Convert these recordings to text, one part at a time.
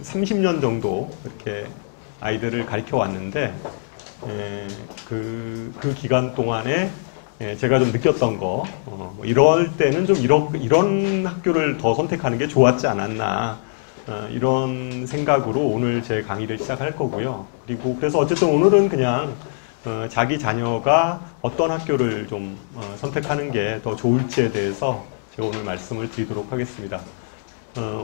한 30년 정도 이렇게 아이들을 가르쳐 왔는데, 그 기간 동안에 제가 좀 느꼈던 거, 뭐 이럴 때는 좀 이런 학교를 더 선택하는 게 좋았지 않았나, 이런 생각으로 오늘 제 강의를 시작할 거고요. 그리고 그래서 어쨌든 오늘은 그냥 자기 자녀가 어떤 학교를 좀 선택하는 게 더 좋을지에 대해서 제가 오늘 말씀을 드리도록 하겠습니다.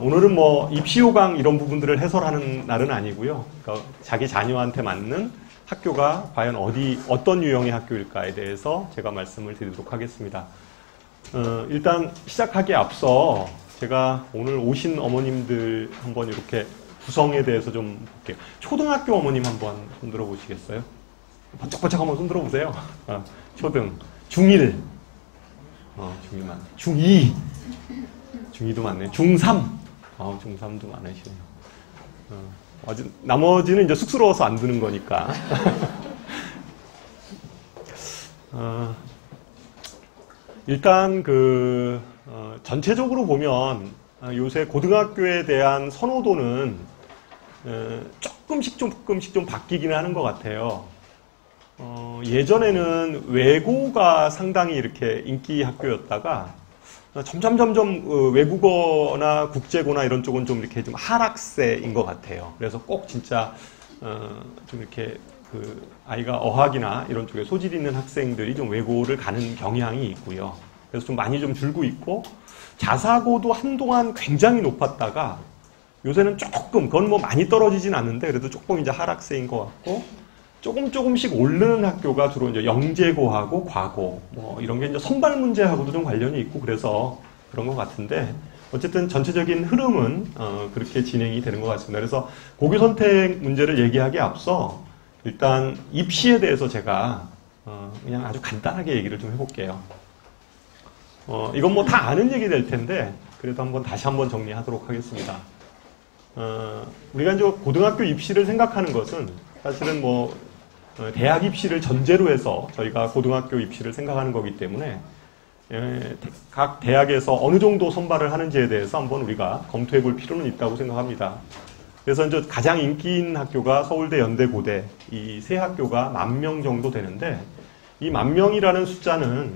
오늘은 뭐 입시 요강 이런 부분들을 해설하는 날은 아니고요. 그러니까 자기 자녀한테 맞는 학교가 과연 어떤 유형의 학교일까에 대해서 제가 말씀을 드리도록 하겠습니다. 일단 시작하기에 앞서 제가 오늘 오신 어머님들 한번 이렇게 구성에 대해서 좀 볼게요. 초등학교 어머님 한번 손 들어보시겠어요? 번쩍번쩍 한번 손 들어보세요. 초등. 중1. 중1 많네. 중2. 중2도 많네. 중3. 중3도 많으시네요. 나머지는 이제 쑥스러워서 안 드는 거니까. 일단 전체적으로 보면 요새 고등학교에 대한 선호도는 조금씩 좀 바뀌기는 하는 것 같아요. 예전에는 외고가 상당히 이렇게 인기 학교였다가 점점 외국어나 국제고나 이런 쪽은 좀 이렇게 좀 하락세인 것 같아요. 그래서 꼭 진짜 좀 이렇게 아이가 어학이나 이런 쪽에 소질 있는 학생들이 좀 외고를 가는 경향이 있고요. 그래서 좀 많이 좀 줄고 있고, 자사고도 한동안 굉장히 높았다가 요새는 그건 뭐 많이 떨어지진 않는데 그래도 조금 이제 하락세인 것 같고, 조금씩 오르는 학교가 주로 이제 영재고하고 과고, 뭐 이런 게 이제 선발 문제하고도 좀 관련이 있고 그래서 그런 것 같은데, 어쨌든 전체적인 흐름은 그렇게 진행이 되는 것 같습니다. 그래서 고교 선택 문제를 얘기하기에 앞서 일단 입시에 대해서 제가 그냥 아주 간단하게 얘기를 좀 해볼게요. 이건 뭐 다 아는 얘기 될 텐데 그래도 다시 한번 정리하도록 하겠습니다. 우리가 이제 고등학교 입시를 생각하는 것은 사실은 뭐 대학 입시를 전제로 해서 저희가 고등학교 입시를 생각하는 거기 때문에 각 대학에서 어느 정도 선발을 하는지에 대해서 한번 우리가 검토해 볼 필요는 있다고 생각합니다. 그래서 이제 가장 인기 있는 학교가 서울대, 연대, 고대 이 세 학교가 10,000명 정도 되는데, 이 10,000명이라는 숫자는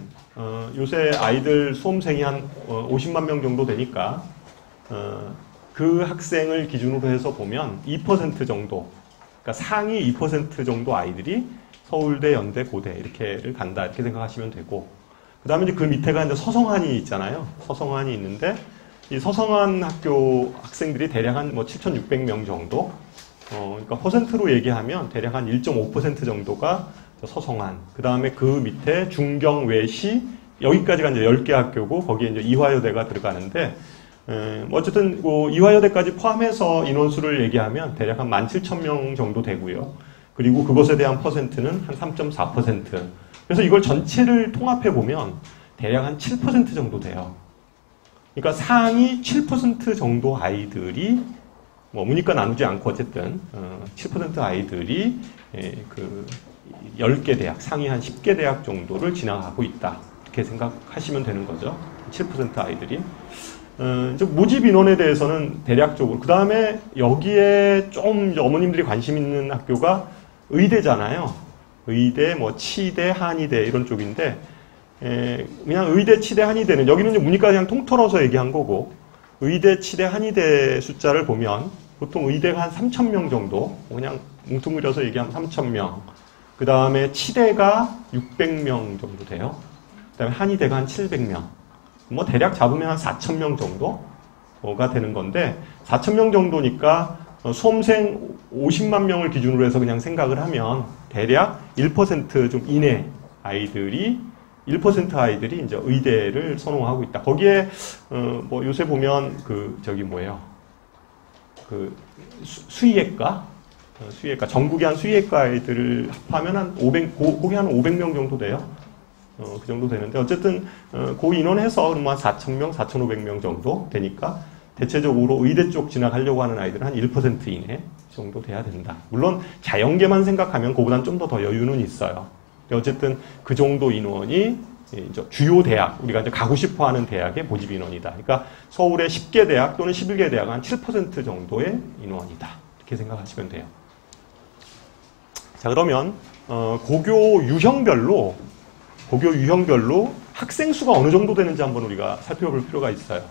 요새 아이들 수험생이 한 50만 명 정도 되니까 그 학생을 기준으로 해서 보면 2% 정도, 그러니까 상위 2% 정도 아이들이 서울대, 연대, 고대 이렇게를 간다 이렇게 생각하시면 되고, 그 다음에 이제 그 밑에가 이제 서성한이 있잖아요. 서성한이 있는데 이 서성한 학교 학생들이 대략 한 뭐 7,600명 정도, 그러니까 퍼센트로 얘기하면 대략 한 1.5% 정도가 서성한. 그 다음에 그 밑에 중경, 외시 여기까지가 이제 10개 학교고 거기에 이제 이화여대가 들어가는데, 어쨌든 이화여대까지 포함해서 인원수를 얘기하면 대략 한 17,000명 정도 되고요. 그리고 그것에 대한 퍼센트는 한 3.4%. 그래서 이걸 전체를 통합해 보면 대략 한 7% 정도 돼요. 그러니까 상위 7% 정도 아이들이, 뭐 문이과 나누지 않고 어쨌든 7% 아이들이 그 10개 대학, 상위 한 10개 대학 정도를 지나가고 있다. 이렇게 생각하시면 되는 거죠. 7% 아이들이. 모집 인원에 대해서는 대략적으로, 그 다음에 여기에 좀 어머님들이 관심 있는 학교가 의대잖아요. 의대, 뭐 치대, 한의대 이런 쪽인데, 그냥 의대, 치대, 한의대는 여기는 이제 문이과 그냥 통틀어서 얘기한 거고, 의대, 치대, 한의대 숫자를 보면 보통 의대가 한 3,000명 정도, 그냥 뭉뚱그려서 얘기하면 3,000명. 그 다음에 치대가 600명 정도 돼요. 그 다음에 한의대가 한 700명. 뭐 대략 잡으면 한 4,000명 정도가 되는 건데, 4,000명 정도니까 수험생 50만 명을 기준으로 해서 그냥 생각을 하면 대략 1%좀 이내 아이들이 1% 아이들이 이제 의대를 선호하고 있다. 거기에 뭐 요새 보면 수의학과 전국의 한 수의학과 아이들을 합하면 한 500, 거기 한 500명 정도 돼요. 그 정도 되는데, 어쨌든 그 인원해서 한 4,000명, 4,500명 정도 되니까 대체적으로 의대 쪽 진학하려고 하는 아이들은 한 1% 이내 정도 돼야 된다. 물론 자연계만 생각하면 그보다는 좀 더 여유는 있어요. 어쨌든 그 정도 인원이 이제 주요 대학, 우리가 이제 가고 싶어 하는 대학의 모집 인원이다. 그러니까 서울의 10개 대학 또는 11개 대학은 한 7% 정도의 인원이다. 이렇게 생각하시면 돼요. 자, 그러면 고교 유형별로 학생 수가 어느 정도 되는지 한번 우리가 살펴볼 필요가 있어요.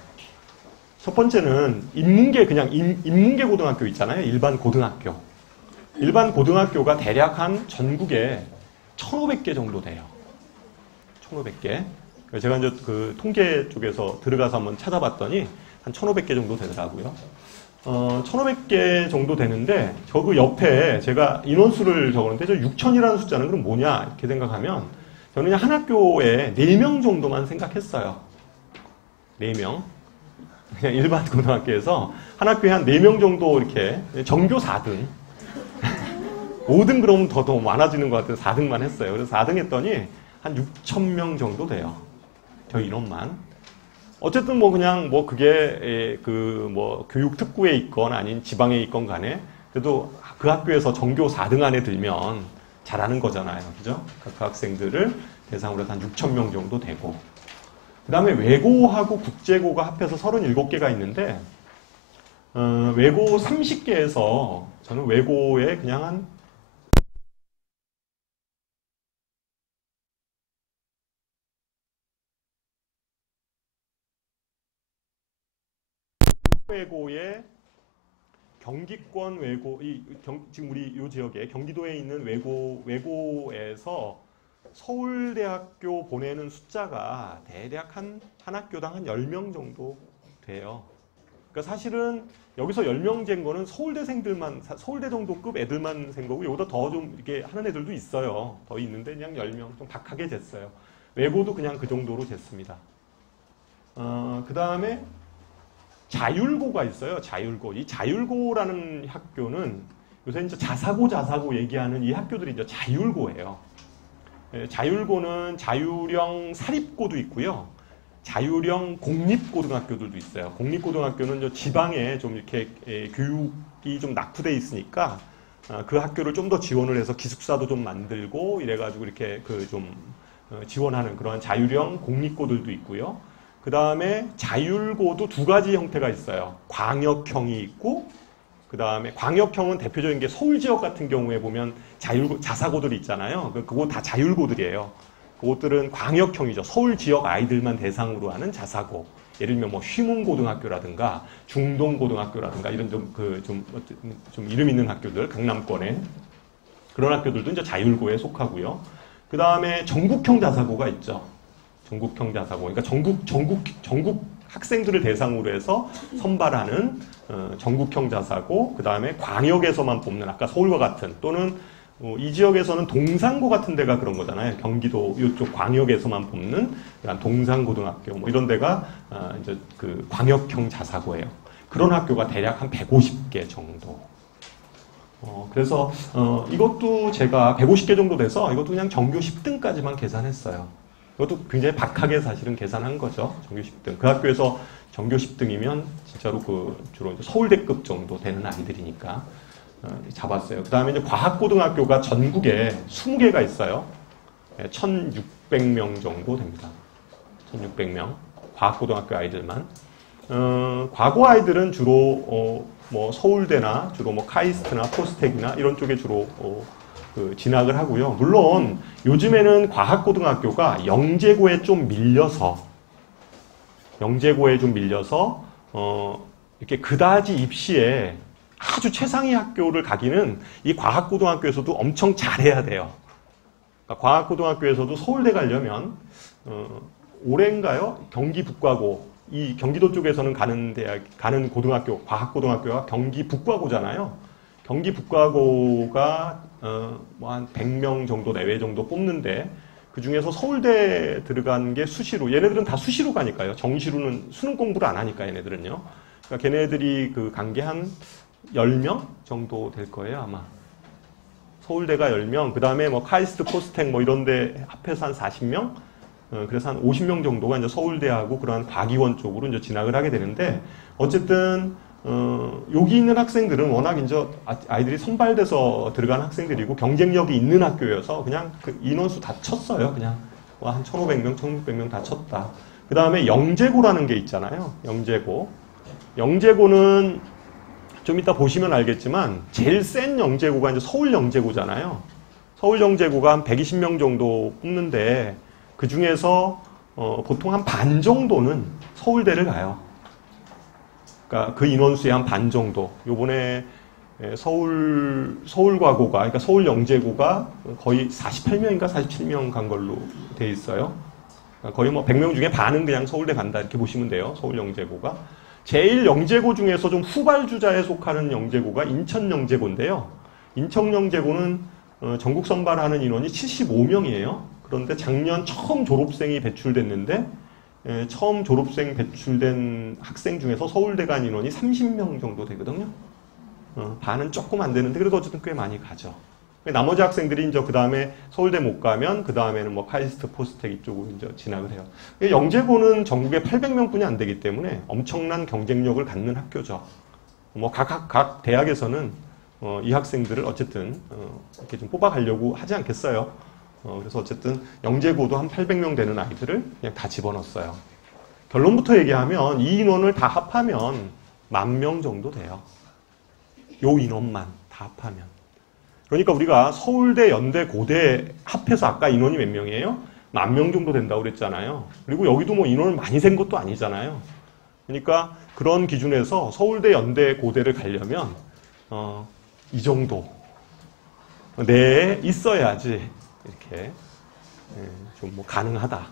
첫 번째는 인문계, 그냥 인문계 고등학교 있잖아요. 일반 고등학교. 일반 고등학교가 대략 한 전국에 1,500개 정도 돼요. 1,500개. 제가 이제 그 통계 쪽에서 들어가서 한번 찾아봤더니 한 1,500개 정도 되더라고요. 1,500개 정도 되는데 저 그 옆에 제가 인원수를 적었는데 저 6,000이라는 숫자는 그럼 뭐냐 이렇게 생각하면 저는 그냥 한 학교에 4명 정도만 생각했어요. 4명. 그냥 일반 고등학교에서 한 학교에 한 4명 정도 이렇게 전교 4등. 5등 그러면 더 많아지는 것 같아서 4등만 했어요. 그래서 4등 했더니 한 6,000명 정도 돼요. 저 인원만. 어쨌든 뭐 그냥 뭐 그게 그 뭐 교육 특구에 있건 아닌 지방에 있건 간에 그래도 그 학교에서 전교 4등 안에 들면 잘하는 거잖아요. 그죠? 그 학생들을 대상으로 해서 한 6,000명 정도 되고. 그 다음에 외고하고 국제고가 합해서 37개가 있는데, 외고 30개에서 저는 외고에 그냥 한 외고에 경기권 외고, 지금 우리 이 지역에 경기도에 있는 외고에서 서울대학교 보내는 숫자가 대략 한 학교당 한 10명 정도 돼요. 그러니까 사실은 여기서 10명 잰 거는 서울대생들만, 서울대 정도급 애들만 센 거고, 여기다 더 좀 이렇게 하는 애들도 있어요. 더 있는데 그냥 10명, 좀 박하게 쟀어요. 외고도 그냥 그 정도로 쟀습니다. 그 다음에 자율고가 있어요. 자율고. 이 자율고라는 학교는 요새 이제 자사고 얘기하는 이 학교들이 이제 자율고예요. 자율고는 자율형 사립고도 있고요. 자율형 공립고등학교들도 있어요. 공립고등학교는 지방에 좀 이렇게 교육이 좀 낙후돼 있으니까 그 학교를 좀 더 지원을 해서 기숙사도 좀 만들고 이래가지고 이렇게 그 좀 지원하는 그런 자율형 공립고들도 있고요. 그 다음에 자율고도 두 가지 형태가 있어요. 광역형이 있고, 그 다음에 광역형은 대표적인 게 서울 지역 같은 경우에 보면 자사고들이 있잖아요. 그거 다 자율고들이에요. 그것들은 광역형이죠. 서울 지역 아이들만 대상으로 하는 자사고. 예를 들면 뭐 휘문고등학교라든가 중동고등학교라든가 이런 좀 이름 있는 학교들, 강남권에 그런 학교들도 이제 자율고에 속하고요. 그 다음에 전국형 자사고가 있죠. 전국형 자사고. 그러니까 전국 학생들을 대상으로 해서 선발하는 전국형 자사고, 그 다음에 광역에서만 뽑는 아까 서울과 같은 또는 이 지역에서는 동산고 같은 데가 그런 거잖아요. 경기도 이쪽 광역에서만 뽑는 동산고등학교 뭐 이런 데가 이제 그 광역형 자사고예요. 그런 학교가 대략 한 150개 정도. 그래서 이것도 제가 150개 정도 돼서 이것도 그냥 전교 10등까지만 계산했어요. 이것도 굉장히 박하게 사실은 계산한 거죠. 전교 10등. 그 학교에서 전교 10등이면 진짜로 주로 이제 서울대급 정도 되는 아이들이니까 잡았어요. 그 다음에 이제 과학고등학교가 전국에 20개가 있어요. 1,600명 정도 됩니다. 1,600명. 과학고등학교 아이들만. 과고 아이들은 주로 뭐 서울대나 주로 뭐 카이스트나 포스텍이나 이런 쪽에 주로 진학을 하고요. 물론 요즘에는 과학고등학교가 영재고에 좀 밀려서 이렇게 그다지 입시에 아주 최상위 학교를 가기는 이 과학고등학교에서도 엄청 잘해야 돼요. 그러니까 과학고등학교에서도 서울대 가려면 올해인가요? 경기 북과고, 이 경기도 쪽에서는 가는 고등학교, 과학고등학교가 경기 북과고잖아요. 경기 북과고가 뭐 한 100명 정도 내외 정도 뽑는데 그 중에서 서울대 들어간 게 수시로, 얘네들은 다 수시로 가니까요. 정시로는 수능 공부를 안 하니까 얘네들은요. 그러니까 걔네들이 간 게 한 10명 정도 될 거예요, 아마. 서울대가 10명, 그 다음에 뭐 카이스트, 포스텍 뭐 이런 데 합해서 한 40명? 그래서 한 50명 정도가 이제 서울대하고 그러한 과기원 쪽으로 이제 진학을 하게 되는데, 어쨌든 여기 있는 학생들은 워낙 이제 아이들이 선발돼서 들어간 학생들이고 경쟁력이 있는 학교여서 그냥 그 인원수 다 쳤어요. 그냥 한 1,500명, 1,600명 다 쳤다. 그 다음에 영재고라는 게 있잖아요. 영재고. 영재고는 좀 이따 보시면 알겠지만 제일 센 영재고가 이제 서울 영재고잖아요. 서울 영재고가 한 120명 정도 뽑는데 그 중에서 보통 한 반 정도는 서울대를 가요. 그러니까 그 인원수의 한 반 정도. 요번에 서울과고가, 그러니까 서울 영재고가 거의 48명인가 47명 간 걸로 돼 있어요. 그러니까 거의 뭐 100명 중에 반은 그냥 서울대 간다 이렇게 보시면 돼요. 서울 영재고가. 제일 영재고 중에서 좀 후발주자에 속하는 영재고가 인천 영재고인데요. 인천 영재고는 전국 선발하는 인원이 75명이에요. 그런데 작년 처음 졸업생이 배출됐는데 처음 졸업생 배출된 학생 중에서 서울대 간 인원이 30명 정도 되거든요. 반은 조금 안 되는데 그래도 어쨌든 꽤 많이 가죠. 나머지 학생들이 이제 그 다음에 서울대 못 가면 그 다음에는 뭐 카이스트, 포스텍 이쪽으로 이제 진학을 해요. 영재고는 전국에 800명뿐이 안 되기 때문에 엄청난 경쟁력을 갖는 학교죠. 뭐 각 대학에서는 이 학생들을 어쨌든 이렇게 좀 뽑아가려고 하지 않겠어요. 그래서 어쨌든 영재고도 한 800명 되는 아이들을 그냥 다 집어넣었어요. 결론부터 얘기하면 이 인원을 다 합하면 10,000명 정도 돼요. 요 인원만 다 합하면. 그러니까 우리가 서울대, 연대, 고대 합해서 아까 인원이 몇 명이에요? 10,000명 정도 된다고 그랬잖아요. 그리고 여기도 뭐 인원을 많이 센 것도 아니잖아요. 그러니까 그런 기준에서 서울대, 연대, 고대를 가려면 이 정도 내에 있어야지 이렇게 좀 뭐 가능하다.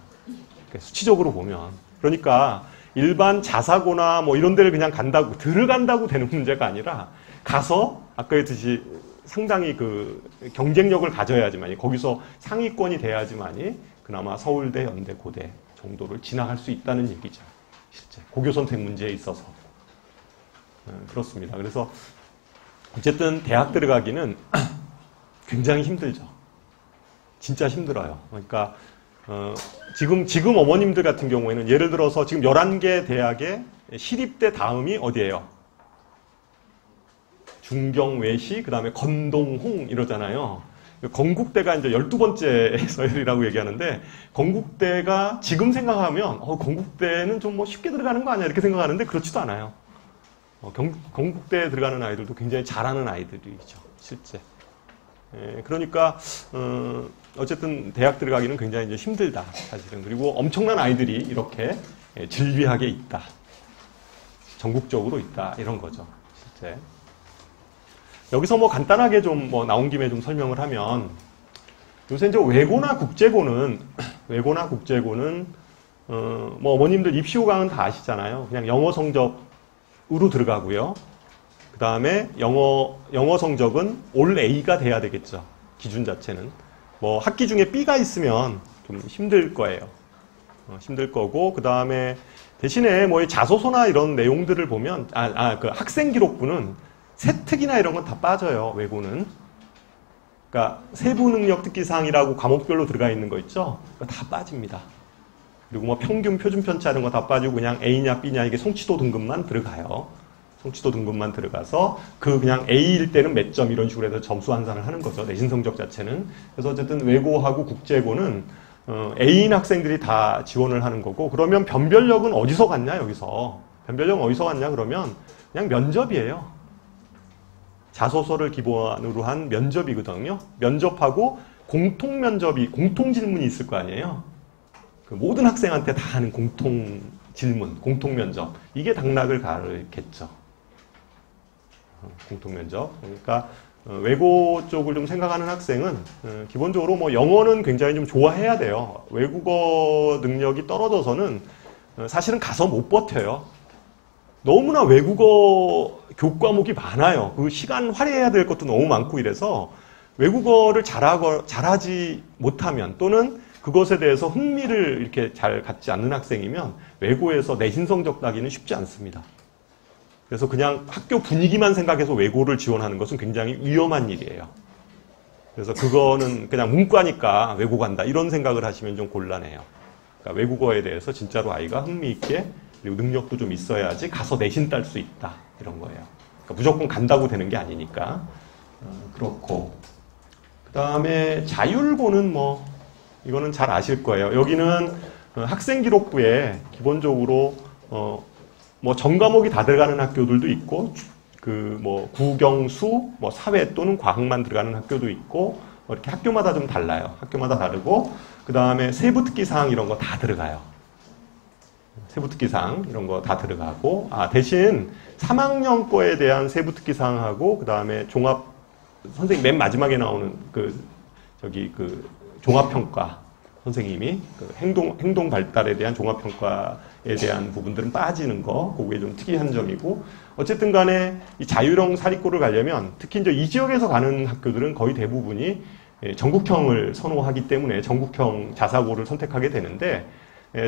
수치적으로 보면. 그러니까 일반 자사고나 뭐 이런 데를 그냥 들어간다고 되는 문제가 아니라 가서 아까 했듯이 상당히 그 경쟁력을 가져야지만이 거기서 상위권이 돼야지만이 그나마 서울대, 연대, 고대 정도를 진학할 수 있다는 얘기죠. 실제 고교 선택 문제에 있어서 그렇습니다. 그래서 어쨌든 대학 들어가기는 굉장히 힘들죠. 진짜 힘들어요. 그러니까 지금 어머님들 같은 경우에는 예를 들어서 지금 11개 대학의 시립대 다음이 어디예요? 중경, 외시, 그 다음에 건동, 홍 이러잖아요. 건국대가 이제 12번째 서열이라고 얘기하는데 건국대가 지금 생각하면 건국대는 좀 뭐 쉽게 들어가는 거 아니야 이렇게 생각하는데 그렇지도 않아요. 건국대에 들어가는 아이들도 굉장히 잘하는 아이들이죠. 실제. 그러니까 어쨌든 대학 들어가기는 굉장히 이제 힘들다 사실은. 그리고 엄청난 아이들이 이렇게 질비하게 있다. 전국적으로 있다 이런 거죠. 실제. 여기서 뭐 간단하게 좀 뭐 나온 김에 좀 설명을 하면 요새 이제 외고나 국제고는 뭐 어머님들 입시 호강은 다 아시잖아요. 그냥 영어 성적으로 들어가고요. 그 다음에 영어 성적은 올 A가 돼야 되겠죠. 기준 자체는. 뭐 학기 중에 B가 있으면 좀 힘들 거예요. 힘들 거고, 그 다음에 대신에 뭐 자소서나 이런 내용들을 보면, 그 학생 기록부는 세특이나 이런 건 다 빠져요, 외고는. 그러니까 세부 능력 특기사항이라고 과목별로 들어가 있는 거 있죠? 그거 다 빠집니다. 그리고 뭐 평균, 표준 편차 이런 거 다 빠지고 그냥 A냐 B냐 이게 성취도 등급만 들어가요. 성취도 등급만 들어가서 그냥 A일 때는 몇 점 이런 식으로 해서 점수 환산을 하는 거죠. 내신 성적 자체는. 그래서 어쨌든 외고하고 국제고는 A인 학생들이 다 지원을 하는 거고, 그러면 변별력은 어디서 갔냐 여기서. 변별력은 어디서 갔냐 그러면 그냥 면접이에요. 자소서를 기본으로 한 면접이거든요. 면접하고 공통 면접이, 공통 질문이 있을 거 아니에요. 그 모든 학생한테 다 하는 공통 질문, 공통 면접. 이게 당락을 가르겠죠. 공통 면접. 그러니까 외고 쪽을 좀 생각하는 학생은 기본적으로 뭐 영어는 굉장히 좀 좋아해야 돼요. 외국어 능력이 떨어져서는 사실은 가서 못 버텨요. 너무나 외국어 교과목이 많아요. 그 시간 할애해야 될 것도 너무 많고 이래서 외국어를 잘하지 못하면 또는 그것에 대해서 흥미를 이렇게 잘 갖지 않는 학생이면 외고에서 내신 성적 따기는 쉽지 않습니다. 그래서 그냥 학교 분위기만 생각해서 외고를 지원하는 것은 굉장히 위험한 일이에요. 그래서 그거는 그냥 문과니까 외고 간다 이런 생각을 하시면 좀 곤란해요. 그러니까 외국어에 대해서 진짜로 아이가 흥미 있게 그리고 능력도 좀 있어야지 가서 내신 딸 수 있다 이런 거예요. 그러니까 무조건 간다고 되는 게 아니니까. 그렇고 그 다음에 자율고는 뭐 이거는 잘 아실 거예요. 여기는 학생기록부에 기본적으로 뭐 전과목이 다 들어가는 학교들도 있고 그 뭐 국영수, 뭐 사회 또는 과학만 들어가는 학교도 있고 이렇게 학교마다 좀 달라요. 학교마다 다르고 그 다음에 세부 특기사항 이런 거 다 들어가요. 세부 특기사항 이런 거 다 들어가고 대신 3학년 거에 대한 세부 특기사항하고 그 다음에 종합 선생님 맨 마지막에 나오는 그 종합평가 선생님이 그 행동 발달에 대한 종합평가에 대한 부분들은 빠지는 거, 그게 좀 특이한 점이고, 어쨌든 간에 이 자율형 사립고를 가려면 특히 이제 이 지역에서 가는 학교들은 거의 대부분이 전국형을 선호하기 때문에 전국형 자사고를 선택하게 되는데,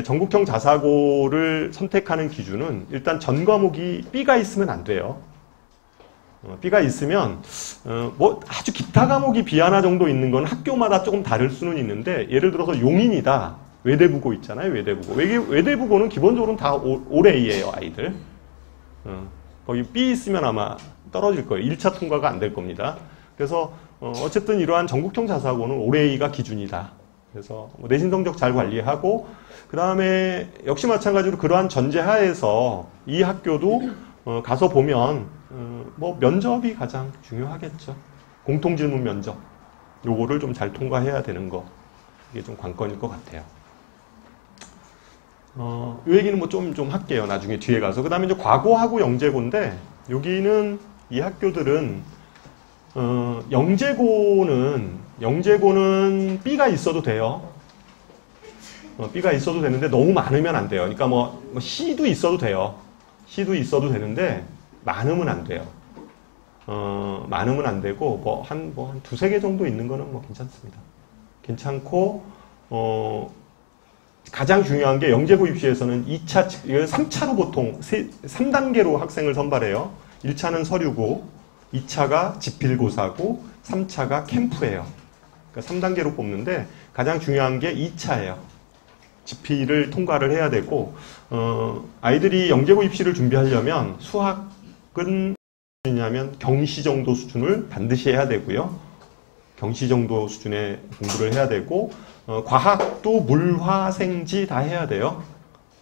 전국형 자사고를 선택하는 기준은 일단 전 과목이 B가 있으면 안 돼요. B가 있으면 뭐 아주 기타 과목이 B 하나 정도 있는 건 학교마다 조금 다를 수는 있는데, 예를 들어서 용인이다. 외대부고 있잖아요. 외대부고. 외대부고는 기본적으로 다 올해예요, 아이들. 거기 B 있으면 아마 떨어질 거예요. 1차 통과가 안 될 겁니다. 그래서 어쨌든 이러한 전국형 자사고는 올해가 기준이다. 그래서 내신 성적 잘 관리하고, 그 다음에 역시 마찬가지로 그러한 전제하에서 이 학교도 가서 보면 뭐 면접이 가장 중요하겠죠. 공통질문 면접. 요거를 좀 잘 통과해야 되는 거. 이게 좀 관건일 것 같아요. 이 얘기는 뭐 좀 할게요. 나중에 뒤에 가서. 그 다음에 이제 과고하고 영재고인데, 여기는 이 학교들은 영재고는 B가 있어도 돼요. B가 있어도 되는데 너무 많으면 안 돼요. 그러니까 뭐 C도 있어도 돼요. C도 있어도 되는데 많으면 안 돼요. 많으면 안 되고 뭐 한 두세 개 정도 있는 거는 뭐 괜찮습니다. 괜찮고 가장 중요한 게 영재고 입시에서는 2차, 3차로 보통 3단계로 학생을 선발해요. 1차는 서류고, 2차가 지필고사고, 3차가 캠프예요. 그러니까 3단계로 뽑는데 가장 중요한 게 2차예요. 지필을 통과를 해야 되고, 아이들이 영재고 입시를 준비하려면 수학은 뭐냐면 경시 정도 수준을 반드시 해야 되고요. 경시 정도 수준의 공부를 해야 되고, 과학도 물화생지 다 해야 돼요.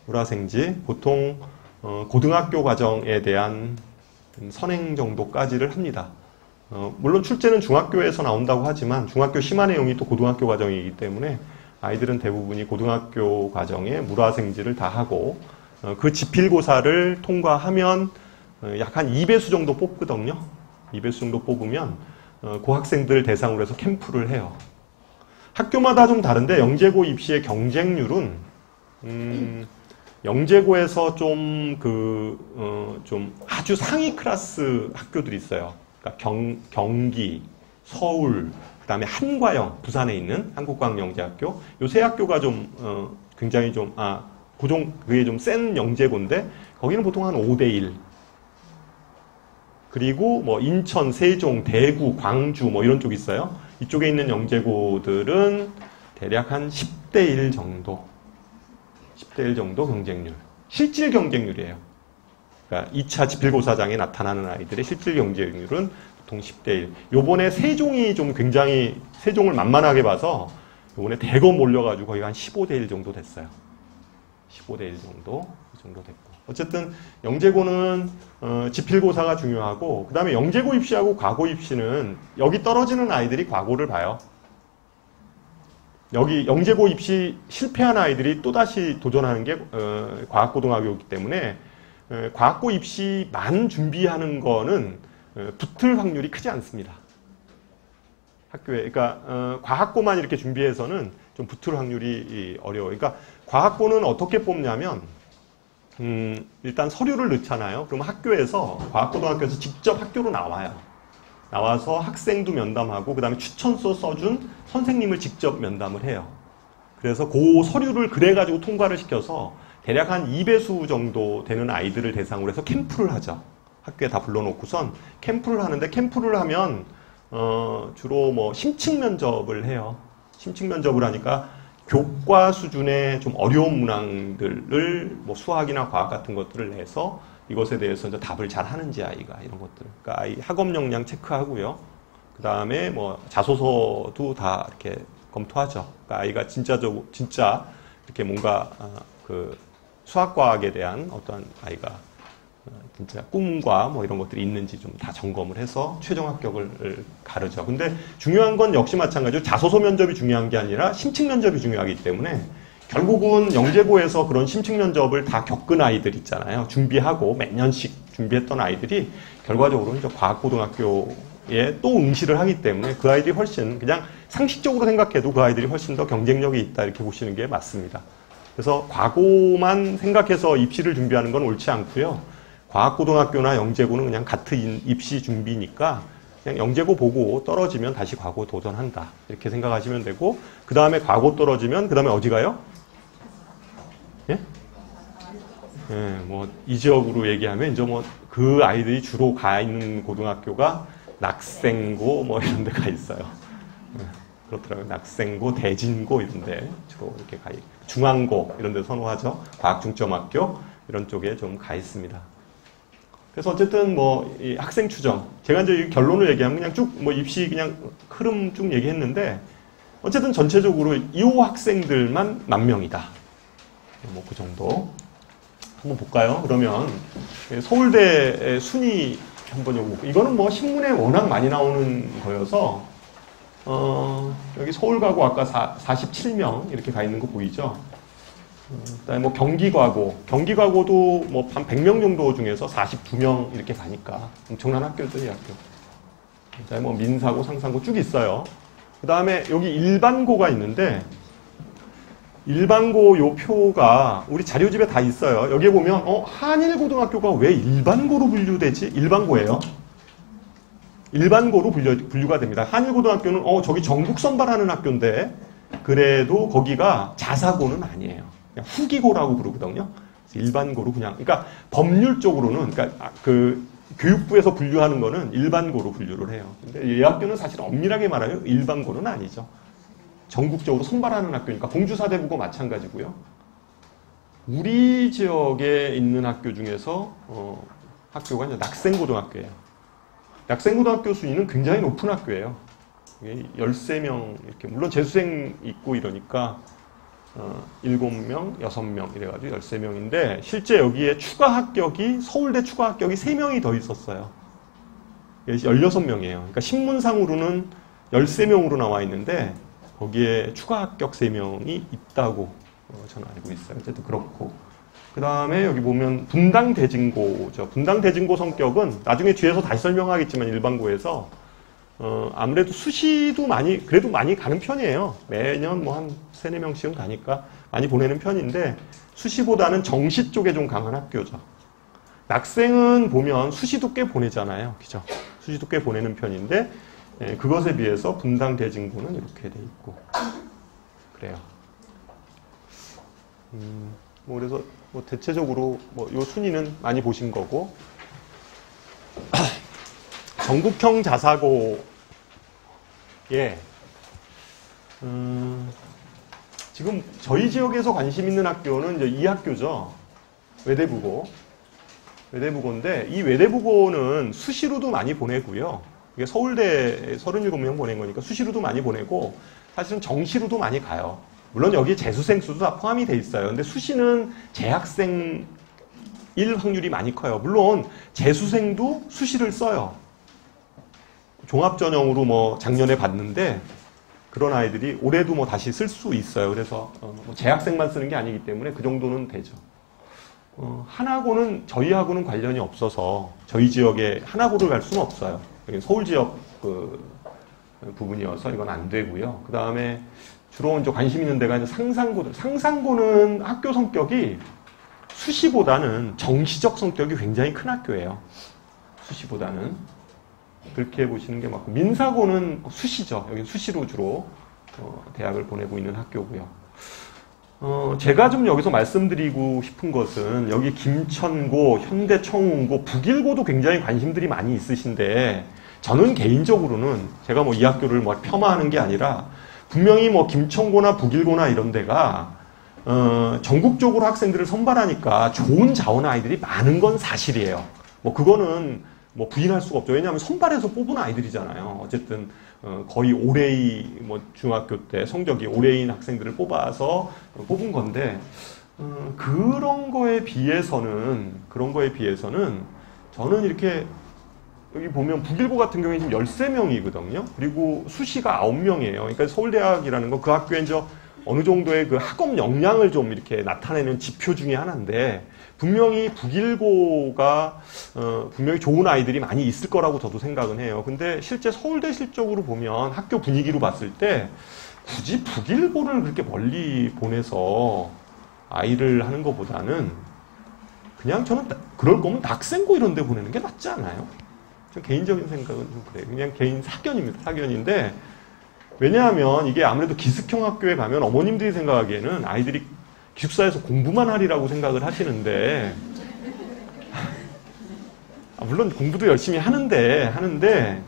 물화생지. 보통 고등학교 과정에 대한 선행 정도까지를 합니다. 물론 출제는 중학교에서 나온다고 하지만 중학교 심화 내용이 또 고등학교 과정이기 때문에 아이들은 대부분이 고등학교 과정에 물화생지를 다 하고, 그 지필고사를 통과하면 약 한 2배수 정도 뽑거든요. 2배수 정도 뽑으면 그 학생들 대상으로 해서 캠프를 해요. 학교마다 좀 다른데 영재고 입시의 경쟁률은 영재고에서 좀 아주 상위 클래스 학교들이 있어요. 그러니까 경기, 서울, 그다음에 한과영, 부산에 있는 한국과학영재학교. 요 세 학교가 좀 굉장히 좀 그게 좀 센 영재고인데 거기는 보통 한 5대1. 그리고 뭐 인천, 세종, 대구, 광주 뭐 이런 쪽 있어요. 이쪽에 있는 영재고들은 대략 한 10대1 정도. 10대1 정도 경쟁률. 실질 경쟁률이에요. 그러니까 2차 지필고사장에 나타나는 아이들의 실질 경쟁률은 보통 10대1. 요번에 세종이 좀 굉장히 세종을 만만하게 봐서 요번에 대거 몰려가지고 거의 한 15대1 정도 됐어요. 15대1 정도. 이 정도 됐고. 어쨌든 영재고는 지필고사가 중요하고, 그 다음에 영재고 입시하고 과고 입시는 여기 떨어지는 아이들이 과고를 봐요. 여기 영재고 입시 실패한 아이들이 또다시 도전하는 게 과학고등학교이기 때문에 과학고 입시만 준비하는 거는 붙을 확률이 크지 않습니다. 학교에. 그러니까 과학고만 이렇게 준비해서는 좀 붙을 확률이 어려워요. 그러니까 과학고는 어떻게 뽑냐면 일단 서류를 넣잖아요. 그럼 학교에서 과학고등학교에서 직접 학교로 나와요. 나와서 학생도 면담하고 그 다음에 추천서 써준 선생님을 직접 면담을 해요. 그래서 그 서류를 그래가지고 통과를 시켜서 대략 한 2배수 정도 되는 아이들을 대상으로 해서 캠프를 하죠. 학교에 다 불러놓고선 캠프를 하는데, 캠프를 하면 주로 뭐 심층 면접을 해요. 심층 면접을 하니까 교과 수준의 좀 어려운 문항들을 뭐 수학이나 과학 같은 것들을 내서 이것에 대해서 이제 답을 잘 하는지 아이가, 이런 것들. 그러니까 아이 학업 역량 체크하고요. 그 다음에 뭐 자소서도 다 이렇게 검토하죠. 그러니까 아이가 진짜 이렇게 뭔가 그 수학과학에 대한 어떤 아이가 진짜 꿈과 뭐 이런 것들이 있는지 좀 다 점검을 해서 최종 합격을 가르죠. 근데 중요한 건 역시 마찬가지로 자소서 면접이 중요한 게 아니라 심층 면접이 중요하기 때문에 결국은 영재고에서 그런 심층 면접을 다 겪은 아이들 있잖아요. 준비하고 몇 년씩 준비했던 아이들이 결과적으로 이제 과학고등학교에 또 응시를 하기 때문에 그 아이들이 훨씬 그냥 상식적으로 생각해도 그 아이들이 훨씬 더 경쟁력이 있다 이렇게 보시는 게 맞습니다. 그래서 과고만 생각해서 입시를 준비하는 건 옳지 않고요. 과학고등학교나 영재고는 그냥 같은 입시 준비니까 그냥 영재고 보고 떨어지면 다시 과고 도전한다 이렇게 생각하시면 되고 그 다음에 과고 떨어지면 그 다음에 어디 가요? 예? 예, 뭐 이 지역으로 얘기하면 이제 뭐 그 아이들이 주로 가 있는 고등학교가 낙생고 뭐 이런 데 가 있어요. 예, 그렇더라고요. 낙생고, 대진고 이런 데 주로 이렇게 가 있고 중앙고 이런 데 선호하죠. 과학중점학교 이런 쪽에 좀 가 있습니다. 그래서 어쨌든 뭐 이 학생 추정 제가 이제 이 결론을 얘기하면 그냥 쭉 뭐 입시 그냥 흐름 쭉 얘기했는데 어쨌든 전체적으로 이 학생들만 10,000명이다. 뭐 그 정도 한번 볼까요? 그러면 서울대 순위 한번 요거 이거는 뭐 신문에 워낙 많이 나오는 거여서 여기 서울가고 아까 47명 이렇게 가 있는 거 보이죠? 그다음에 뭐 경기과고도 뭐 한 100명 정도 중에서 42명 이렇게 가니까 엄청난 학교죠, 이 학교. 그다음에 뭐 민사고, 상상고 쭉 있어요. 그다음에 여기 일반고가 있는데 일반고 요 표가 우리 자료집에 다 있어요. 여기에 보면 한일고등학교가 왜 일반고로 분류되지? 일반고예요. 일반고로 분류가 됩니다. 한일고등학교는 저기 전국 선발하는 학교인데 그래도 거기가 자사고는 아니에요. 그냥 후기고라고 부르거든요. 일반고로 그냥 그러니까 법률적으로는 그러니까 그 교육부에서 분류하는 거는 일반고로 분류를 해요. 근데 이 학교는 사실 엄밀하게 말하면 일반고는 아니죠. 전국적으로 선발하는 학교니까 공주사대부고 마찬가지고요. 우리 지역에 있는 학교 중에서 학교가 이제 낙생고등학교예요. 낙생고등학교 순위는 굉장히 높은 학교예요. 13명 이렇게 물론 재수생 있고 이러니까 7명, 6명 이래가지고 13명인데 실제 여기에 추가 합격이 서울대 추가 합격이 3명이 더 있었어요. 16명이에요. 그러니까 신문상으로는 13명으로 나와 있는데 거기에 추가 합격 3명이 있다고 저는 알고 있어요. 어쨌든 그렇고. 그 다음에 여기 보면 분당대진고죠. 분당대진고 성격은 나중에 뒤에서 다시 설명하겠지만 일반고에서 아무래도 수시도 그래도 많이 가는 편이에요. 매년 뭐 한 3, 4명씩은 가니까 많이 보내는 편인데 수시보다는 정시 쪽에 좀 강한 학교죠. 낙생은 보면 수시도 꽤 보내잖아요. 그죠? 수시도 꽤 보내는 편인데 그것에 비해서 분당대진고는 이렇게 돼 있고 그래요. 뭐 그래서 뭐 대체적으로 뭐 요 순위는 많이 보신 거고 전국형 자사고에 지금 저희 지역에서 관심 있는 학교는 이제 이 학교죠. 외대부고인데 이 외대부고는 수시로도 많이 보내고요. 이게 서울대 37명 보낸 거니까 수시로도 많이 보내고 사실은 정시로도 많이 가요. 물론 여기 재수생 수도 다 포함이 돼 있어요. 근데 수시는 재학생일 확률이 많이 커요. 물론 재수생도 수시를 써요. 종합전형으로 뭐 작년에 봤는데 그런 아이들이 올해도 뭐 다시 쓸 수 있어요. 그래서 뭐 재학생만 쓰는 게 아니기 때문에 그 정도는 되죠. 하나고는 저희하고는 관련이 없어서 저희 지역에 하나고를 갈 수는 없어요. 여기 서울 지역 그 부분이어서 이건 안 되고요. 그 다음에 주로 이제 관심 있는 데가 이제 상상고들. 상상고는 학교 성격이 수시보다는 정시적 성격이 굉장히 큰 학교예요. 수시보다는. 그렇게 보시는 게 맞고 민사고는 수시죠. 여기 수시로 주로 대학을 보내고 있는 학교고요. 제가 좀 여기서 말씀드리고 싶은 것은 여기 김천고, 현대청운고, 북일고도 굉장히 관심들이 많이 있으신데 저는 개인적으로는 제가 뭐 이 학교를 뭐 폄하하는 게 아니라 분명히 뭐 김천고나 북일고나 이런 데가 전국적으로 학생들을 선발하니까 좋은 자원 아이들이 많은 건 사실이에요. 뭐 그거는 뭐 부인할 수가 없죠. 왜냐하면 선발해서 뽑은 아이들이잖아요. 어쨌든 거의 올해의 뭐 중학교 때 성적이 올해인 학생들을 뽑아서 뽑은 건데 그런 거에 비해서는 저는 이렇게 여기 보면 북일고 같은 경우에 지금 13명이거든요. 그리고 수시가 9명이에요. 그러니까 서울대학이라는 거 그 학교에 이제 어느 정도의 그 학업 역량을 좀 이렇게 나타내는 지표 중에 하나인데 분명히 북일고가 분명히 좋은 아이들이 많이 있을 거라고 저도 생각은 해요. 근데 실제 서울대 실적으로 보면 학교 분위기로 봤을 때 굳이 북일고를 그렇게 멀리 보내서 아이를 하는 것보다는 그냥 저는 그럴 거면 낙생고 이런 데 보내는 게 낫지 않아요? 좀 개인적인 생각은 좀 그래요. 그냥 개인 사견입니다. 사견인데 왜냐하면 이게 아무래도 기숙형 학교에 가면 어머님들이 생각하기에는 아이들이 기숙사에서 공부만 하리라고 생각을 하시는데 물론 공부도 열심히 하는데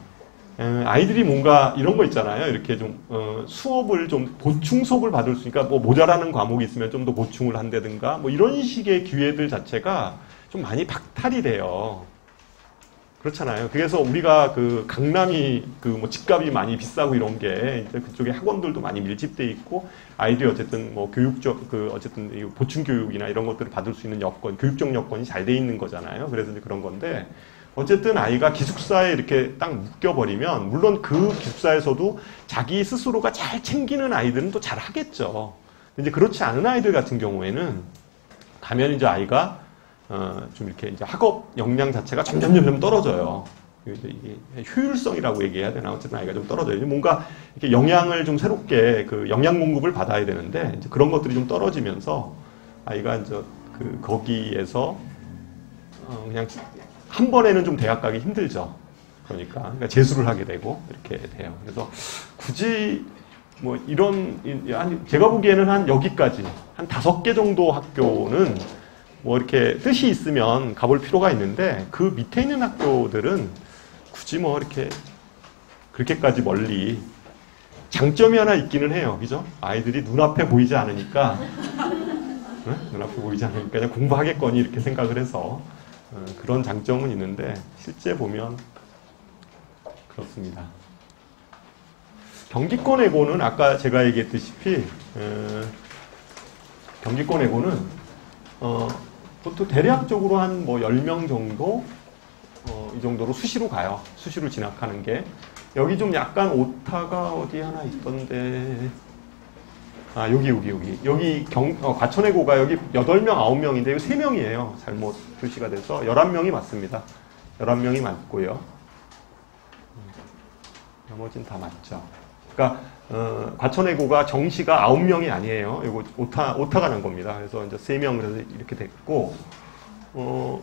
아이들이 뭔가 이런 거 있잖아요. 이렇게 좀 수업을 좀 보충 수업을 받을 수 있으니까 뭐 모자라는 과목이 있으면 좀 더 보충을 한다든가 뭐 이런 식의 기회들 자체가 좀 많이 박탈이 돼요. 그렇잖아요. 그래서 우리가 그 강남이 그 뭐 집값이 많이 비싸고 이런 게 이제 그쪽에 학원들도 많이 밀집돼 있고 아이들이 어쨌든 뭐 교육적 그 어쨌든 보충 교육이나 이런 것들을 받을 수 있는 여건, 교육적 여건이 잘 돼 있는 거잖아요. 그래서 이제 그런 건데 어쨌든 아이가 기숙사에 이렇게 딱 묶여버리면 물론 그 기숙사에서도 자기 스스로가 잘 챙기는 아이들은 또 잘 하겠죠. 이제 그렇지 않은 아이들 같은 경우에는 가면 이제 아이가 좀 이렇게 이제 학업 역량 자체가 점점 떨어져요. 이게 효율성이라고 얘기해야 되나 어쨌든 아이가 좀 떨어져요. 뭔가 이렇게 영양을 좀 새롭게 그 영양 공급을 받아야 되는데 이제 그런 것들이 좀 떨어지면서 아이가 이제 그 거기에서 그냥 한 번에는 좀 대학 가기 힘들죠. 그러니까 재수를 하게 되고 이렇게 돼요. 그래서 굳이 뭐 이런 제가 보기에는 한 여기까지 한 5개 정도 학교는 뭐 이렇게 뜻이 있으면 가볼 필요가 있는데 그 밑에 있는 학교들은 굳이 뭐 이렇게 그렇게까지 멀리 장점이 하나 있기는 해요. 그죠? 아이들이 눈앞에 보이지 않으니까 응? 눈앞에 보이지 않으니까 그냥 공부하겠거니 이렇게 생각을 해서 그런 장점은 있는데 실제 보면 그렇습니다. 경기권외고는 아까 제가 얘기했다시피 경기권외고는 보통 대략적으로 한 뭐 10명 정도 이 정도로 수시로 가요. 수시로 진학하는 게. 여기 좀 약간 오타가 어디 하나 있던데. 아, 여기. 과천외고가 여기 8명, 9명인데 여기 3명이에요. 잘못 표시가 돼서 11명이 맞습니다. 11명이 맞고요. 나머지는 다 맞죠. 그러니까 과천외고가 정시가 9명이 아니에요. 이거 오타가 난 겁니다. 그래서 이제 3명 그래서 이렇게 됐고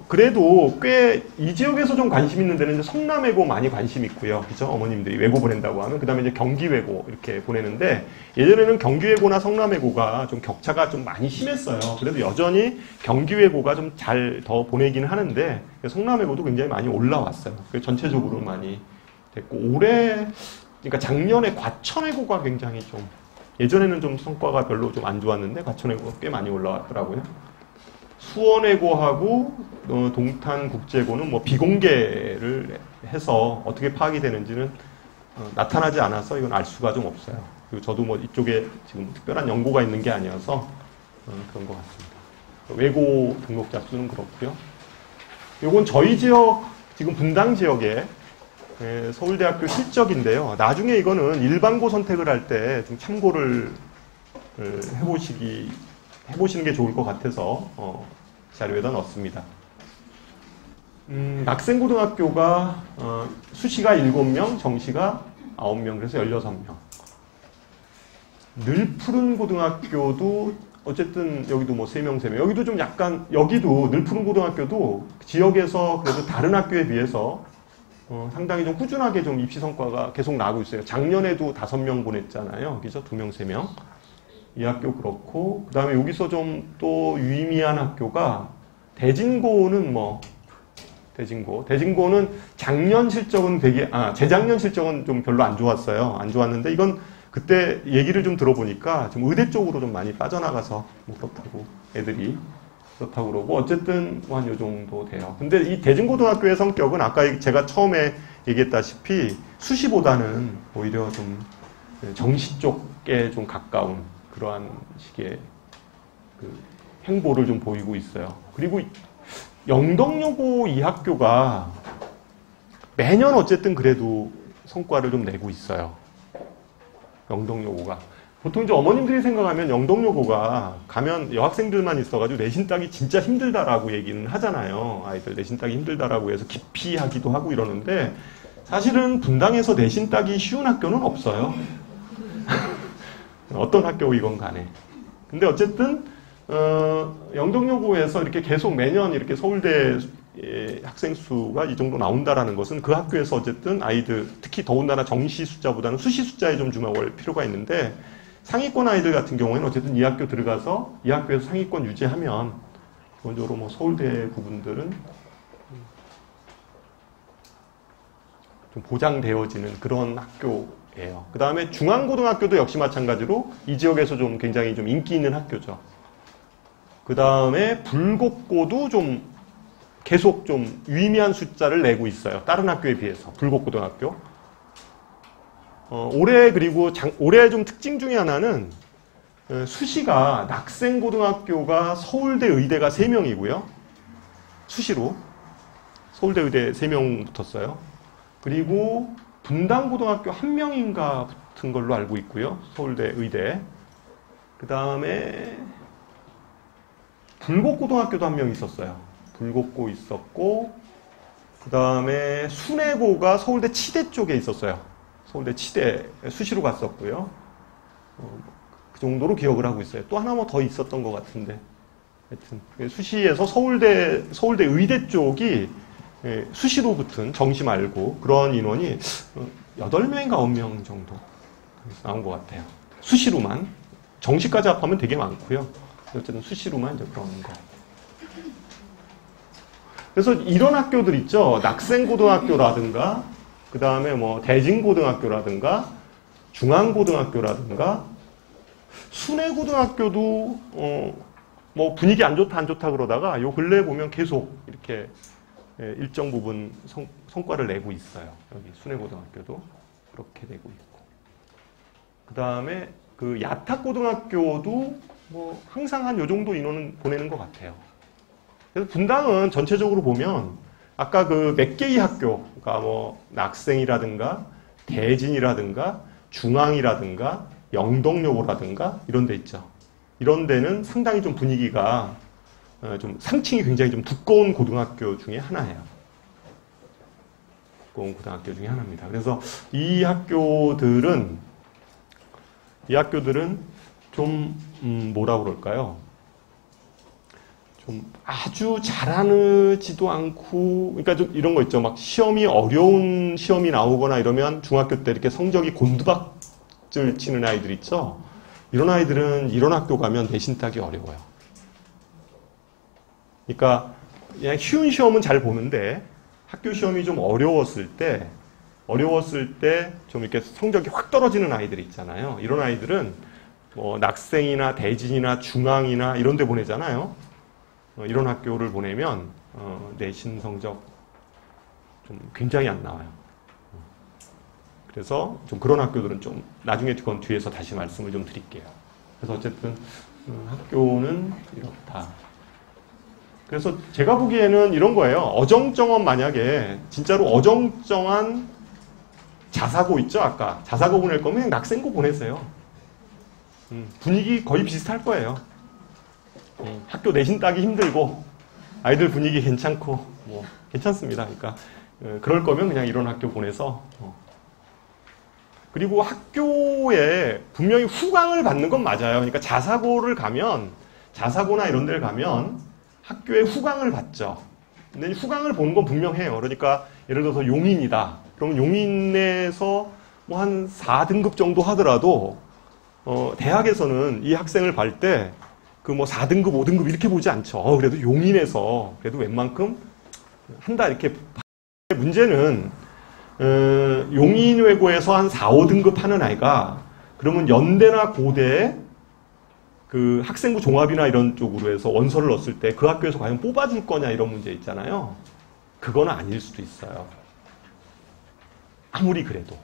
그래도 꽤 이 지역에서 좀 관심 있는 데는 이제 성남외고 많이 관심 있고요. 그죠? 어머님들이 외고 보낸다고 하면 그다음에 이제 경기외고 이렇게 보내는데 예전에는 경기외고나 성남외고가 좀 격차가 좀 많이 심했어요. 그래도 여전히 경기외고가 좀 잘 더 보내기는 하는데 성남외고도 굉장히 많이 올라왔어요. 전체적으로 많이 됐고 올해 그러니까 작년에 과천외고가 굉장히 좀 예전에는 좀 성과가 별로 좀 안 좋았는데 과천외고가 꽤 많이 올라왔더라고요. 수원외고하고 동탄국제고는 뭐 비공개를 해서 어떻게 파악이 되는지는 나타나지 않아서 이건 알 수가 좀 없어요. 그리고 저도 뭐 이쪽에 지금 특별한 연고가 있는 게 아니어서 그런 것 같습니다. 외고 등록자 수는 그렇고요. 이건 저희 지역 지금 분당 지역에 서울대학교 실적인데요. 나중에 이거는 일반고 선택을 할 때 좀 참고를 해보시는 게 좋을 것 같아서 자료에다 넣었습니다. 낙생고등학교가 수시가 7명, 정시가 9명, 그래서 16명. 늘푸른 고등학교도 어쨌든 여기도 뭐 3명. 여기도 좀 약간 여기도 늘푸른 고등학교도 지역에서 그래도 다른 학교에 비해서 상당히 좀 꾸준하게 좀 입시 성과가 계속 나오고 있어요. 작년에도 5명 보냈잖아요. 그죠? 2명, 3명. 이 학교 그렇고, 그 다음에 여기서 좀 또 유의미한 학교가 대진고는 대진고는 작년 실적은 재작년 실적은 좀 별로 안 좋았어요. 안 좋았는데 이건 그때 얘기를 좀 들어보니까 좀 의대 쪽으로 좀 많이 빠져나가서 뭐 그렇다고 애들이. 그렇다고 그러고 어쨌든 뭐 한 요 정도 돼요. 근데 이 대진고등학교의 성격은 아까 제가 처음에 얘기했다시피 수시보다는 오히려 좀 정시 쪽에 좀 가까운 그러한 식의 그 행보를 좀 보이고 있어요. 그리고 영덕여고 이 학교가 매년 어쨌든 그래도 성과를 좀 내고 있어요. 영덕여고가. 보통 이제 어머님들이 생각하면 영덕여고가 가면 여학생들만 있어가지고 내신 따기 진짜 힘들다라고 얘기는 하잖아요. 아이들 내신 따기 힘들다라고 해서 기피하기도 하고 이러는데 사실은 분당에서 내신 따기 쉬운 학교는 없어요. 어떤 학교이건 간에. 근데 어쨌든 영덕여고에서 이렇게 계속 매년 이렇게 서울대 학생 수가 이 정도 나온다라는 것은 그 학교에서 어쨌든 아이들 특히 더군다나 정시 숫자보다는 수시 숫자에 좀 주목할 필요가 있는데 상위권 아이들 같은 경우에는 어쨌든 이 학교 들어가서 이 학교에서 상위권 유지하면 기본적으로 뭐 서울대 부분들은 좀 보장되어지는 그런 학교예요. 그 다음에 중앙고등학교도 역시 마찬가지로 이 지역에서 좀 굉장히 좀 인기 있는 학교죠. 그 다음에 불곡고도 좀 계속 좀 유의미한 숫자를 내고 있어요. 다른 학교에 비해서 불곡고등학교. 올해 그리고 올해 좀 특징 중에 하나는 수시가 낙생고등학교가 서울대 의대가 3명이고요. 수시로 서울대 의대 3명 붙었어요. 그리고 분당고등학교 1명인가 붙은 걸로 알고 있고요. 서울대 의대. 그 다음에 불곡고등학교도 1명 있었어요. 불곡고 있었고 그 다음에 순회고가 서울대 치대 쪽에 있었어요. 서울대 치대 수시로 갔었고요. 그 정도로 기억을 하고 있어요. 또 하나 뭐 더 있었던 것 같은데 하여튼 수시에서 서울대 의대 쪽이 수시로 붙은 정시 말고 그런 인원이 8명인가 9명 정도 나온 것 같아요. 수시로만. 정시까지 합하면 되게 많고요. 어쨌든 수시로만 이제 그런 거. 그래서 이런 학교들 있죠. 낙생고등학교라든가 그 다음에 뭐 대진고등학교라든가 중앙고등학교라든가 순회고등학교도 뭐 분위기 안 좋다 그러다가 요 근래 보면 계속 이렇게 일정 부분 성과를 내고 있어요. 여기 순회고등학교도 그렇게 되고 있고 그 다음에 그 야탁고등학교도 뭐 항상 한 요 정도 인원은 보내는 것 같아요. 그래서 분당은 전체적으로 보면 아까 그 몇 개의 학교, 그러니까 뭐 낙생이라든가 대진이라든가 중앙이라든가 영덕여고라든가 이런 데 있죠. 이런 데는 상당히 좀 분위기가 좀 상층이 굉장히 좀 두꺼운 고등학교 중에 하나예요. 두꺼운 고등학교 중에 하나입니다. 그래서 이 학교들은 좀 뭐라 그럴까요? 좀 아주 잘하지도 않고, 그러니까 좀 이런 거 있죠. 막 어려운 시험이 나오거나 이러면 중학교 때 이렇게 성적이 곤두박질 치는 아이들 있죠. 이런 아이들은 이런 학교 가면 내신 따기 어려워요. 그러니까 그냥 쉬운 시험은 잘 보는데 학교 시험이 좀 어려웠을 때 좀 이렇게 성적이 확 떨어지는 아이들 있잖아요. 이런 아이들은 뭐 낙생이나 대진이나 중앙이나 이런 데 보내잖아요. 이런 학교를 보내면 내신 성적 좀 굉장히 안 나와요. 그래서 좀 그런 학교들은 좀 나중에 그건 뒤에서 다시 말씀을 좀 드릴게요. 그래서 어쨌든 학교는 이렇다. 그래서 제가 보기에는 이런 거예요. 어정쩡한 만약에 진짜로 어정쩡한 자사고 있죠. 아까 자사고 보낼 거면 그냥 낙생고 보내세요. 분위기 거의 비슷할 거예요. 학교 내신 따기 힘들고 아이들 분위기 괜찮고 뭐 괜찮습니다. 그러니까 그럴 거면 그냥 이런 학교 보내서 그리고 학교에 분명히 후광을 받는 건 맞아요. 그러니까 자사고나 이런 데를 가면 학교에 후광을 받죠. 근데 후광을 보는 건 분명해요. 그러니까 예를 들어서 용인이다. 그러면 용인에서 뭐 한 4등급 정도 하더라도 대학에서는 이 학생을 볼 때 그 뭐 4등급, 5등급 이렇게 보지 않죠. 그래도 용인에서 그래도 웬만큼 한다 이렇게. 문제는 용인외고에서 한 4, 5등급 하는 아이가 그러면 연대나 고대에 그 학생부 종합이나 이런 쪽으로 해서 원서를 넣었을 때 그 학교에서 과연 뽑아줄 거냐 이런 문제 있잖아요. 그건 아닐 수도 있어요. 아무리 그래도.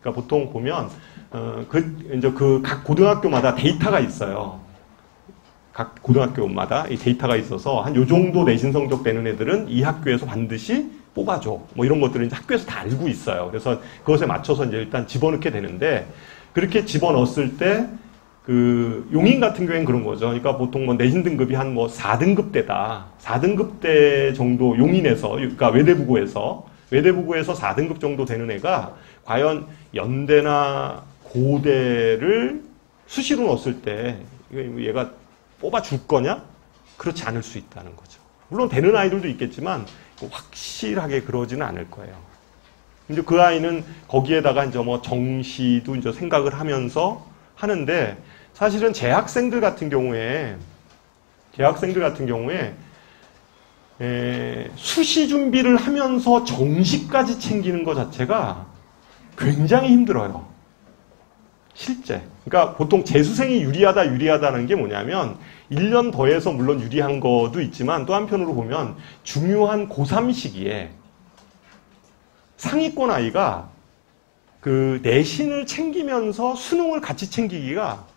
그러니까 보통 보면 이제 그 각 고등학교마다 데이터가 있어요. 각 고등학교마다 이 데이터가 있어서 한 요 정도 내신 성적 되는 애들은 이 학교에서 반드시 뽑아줘. 뭐 이런 것들은 이제 학교에서 다 알고 있어요. 그래서 그것에 맞춰서 이제 일단 집어넣게 되는데 그렇게 집어넣었을 때 그 용인 같은 경우에는 그런 거죠. 그러니까 보통 뭐 내신 등급이 한 뭐 4등급대다. 4등급대 정도 용인에서 그러니까 외대부고에서 4등급 정도 되는 애가 과연 연대나 고대를 수시로 넣었을 때 얘가 뽑아줄 거냐? 그렇지 않을 수 있다는 거죠. 물론 되는 아이들도 있겠지만 확실하게 그러지는 않을 거예요. 이제 그 아이는 거기에다가 이제 뭐 정시도 이제 생각을 하면서 하는데 사실은 재학생들 같은 경우에 수시 준비를 하면서 정시까지 챙기는 것 자체가 굉장히 힘들어요. 실제. 그러니까 보통 재수생이 유리하다는 게 뭐냐면 1년 더해서 물론 유리한 것도 있지만 또 한편으로 보면 중요한 고3 시기에 상위권 아이가 그 내신을 챙기면서 수능을 같이 챙기기가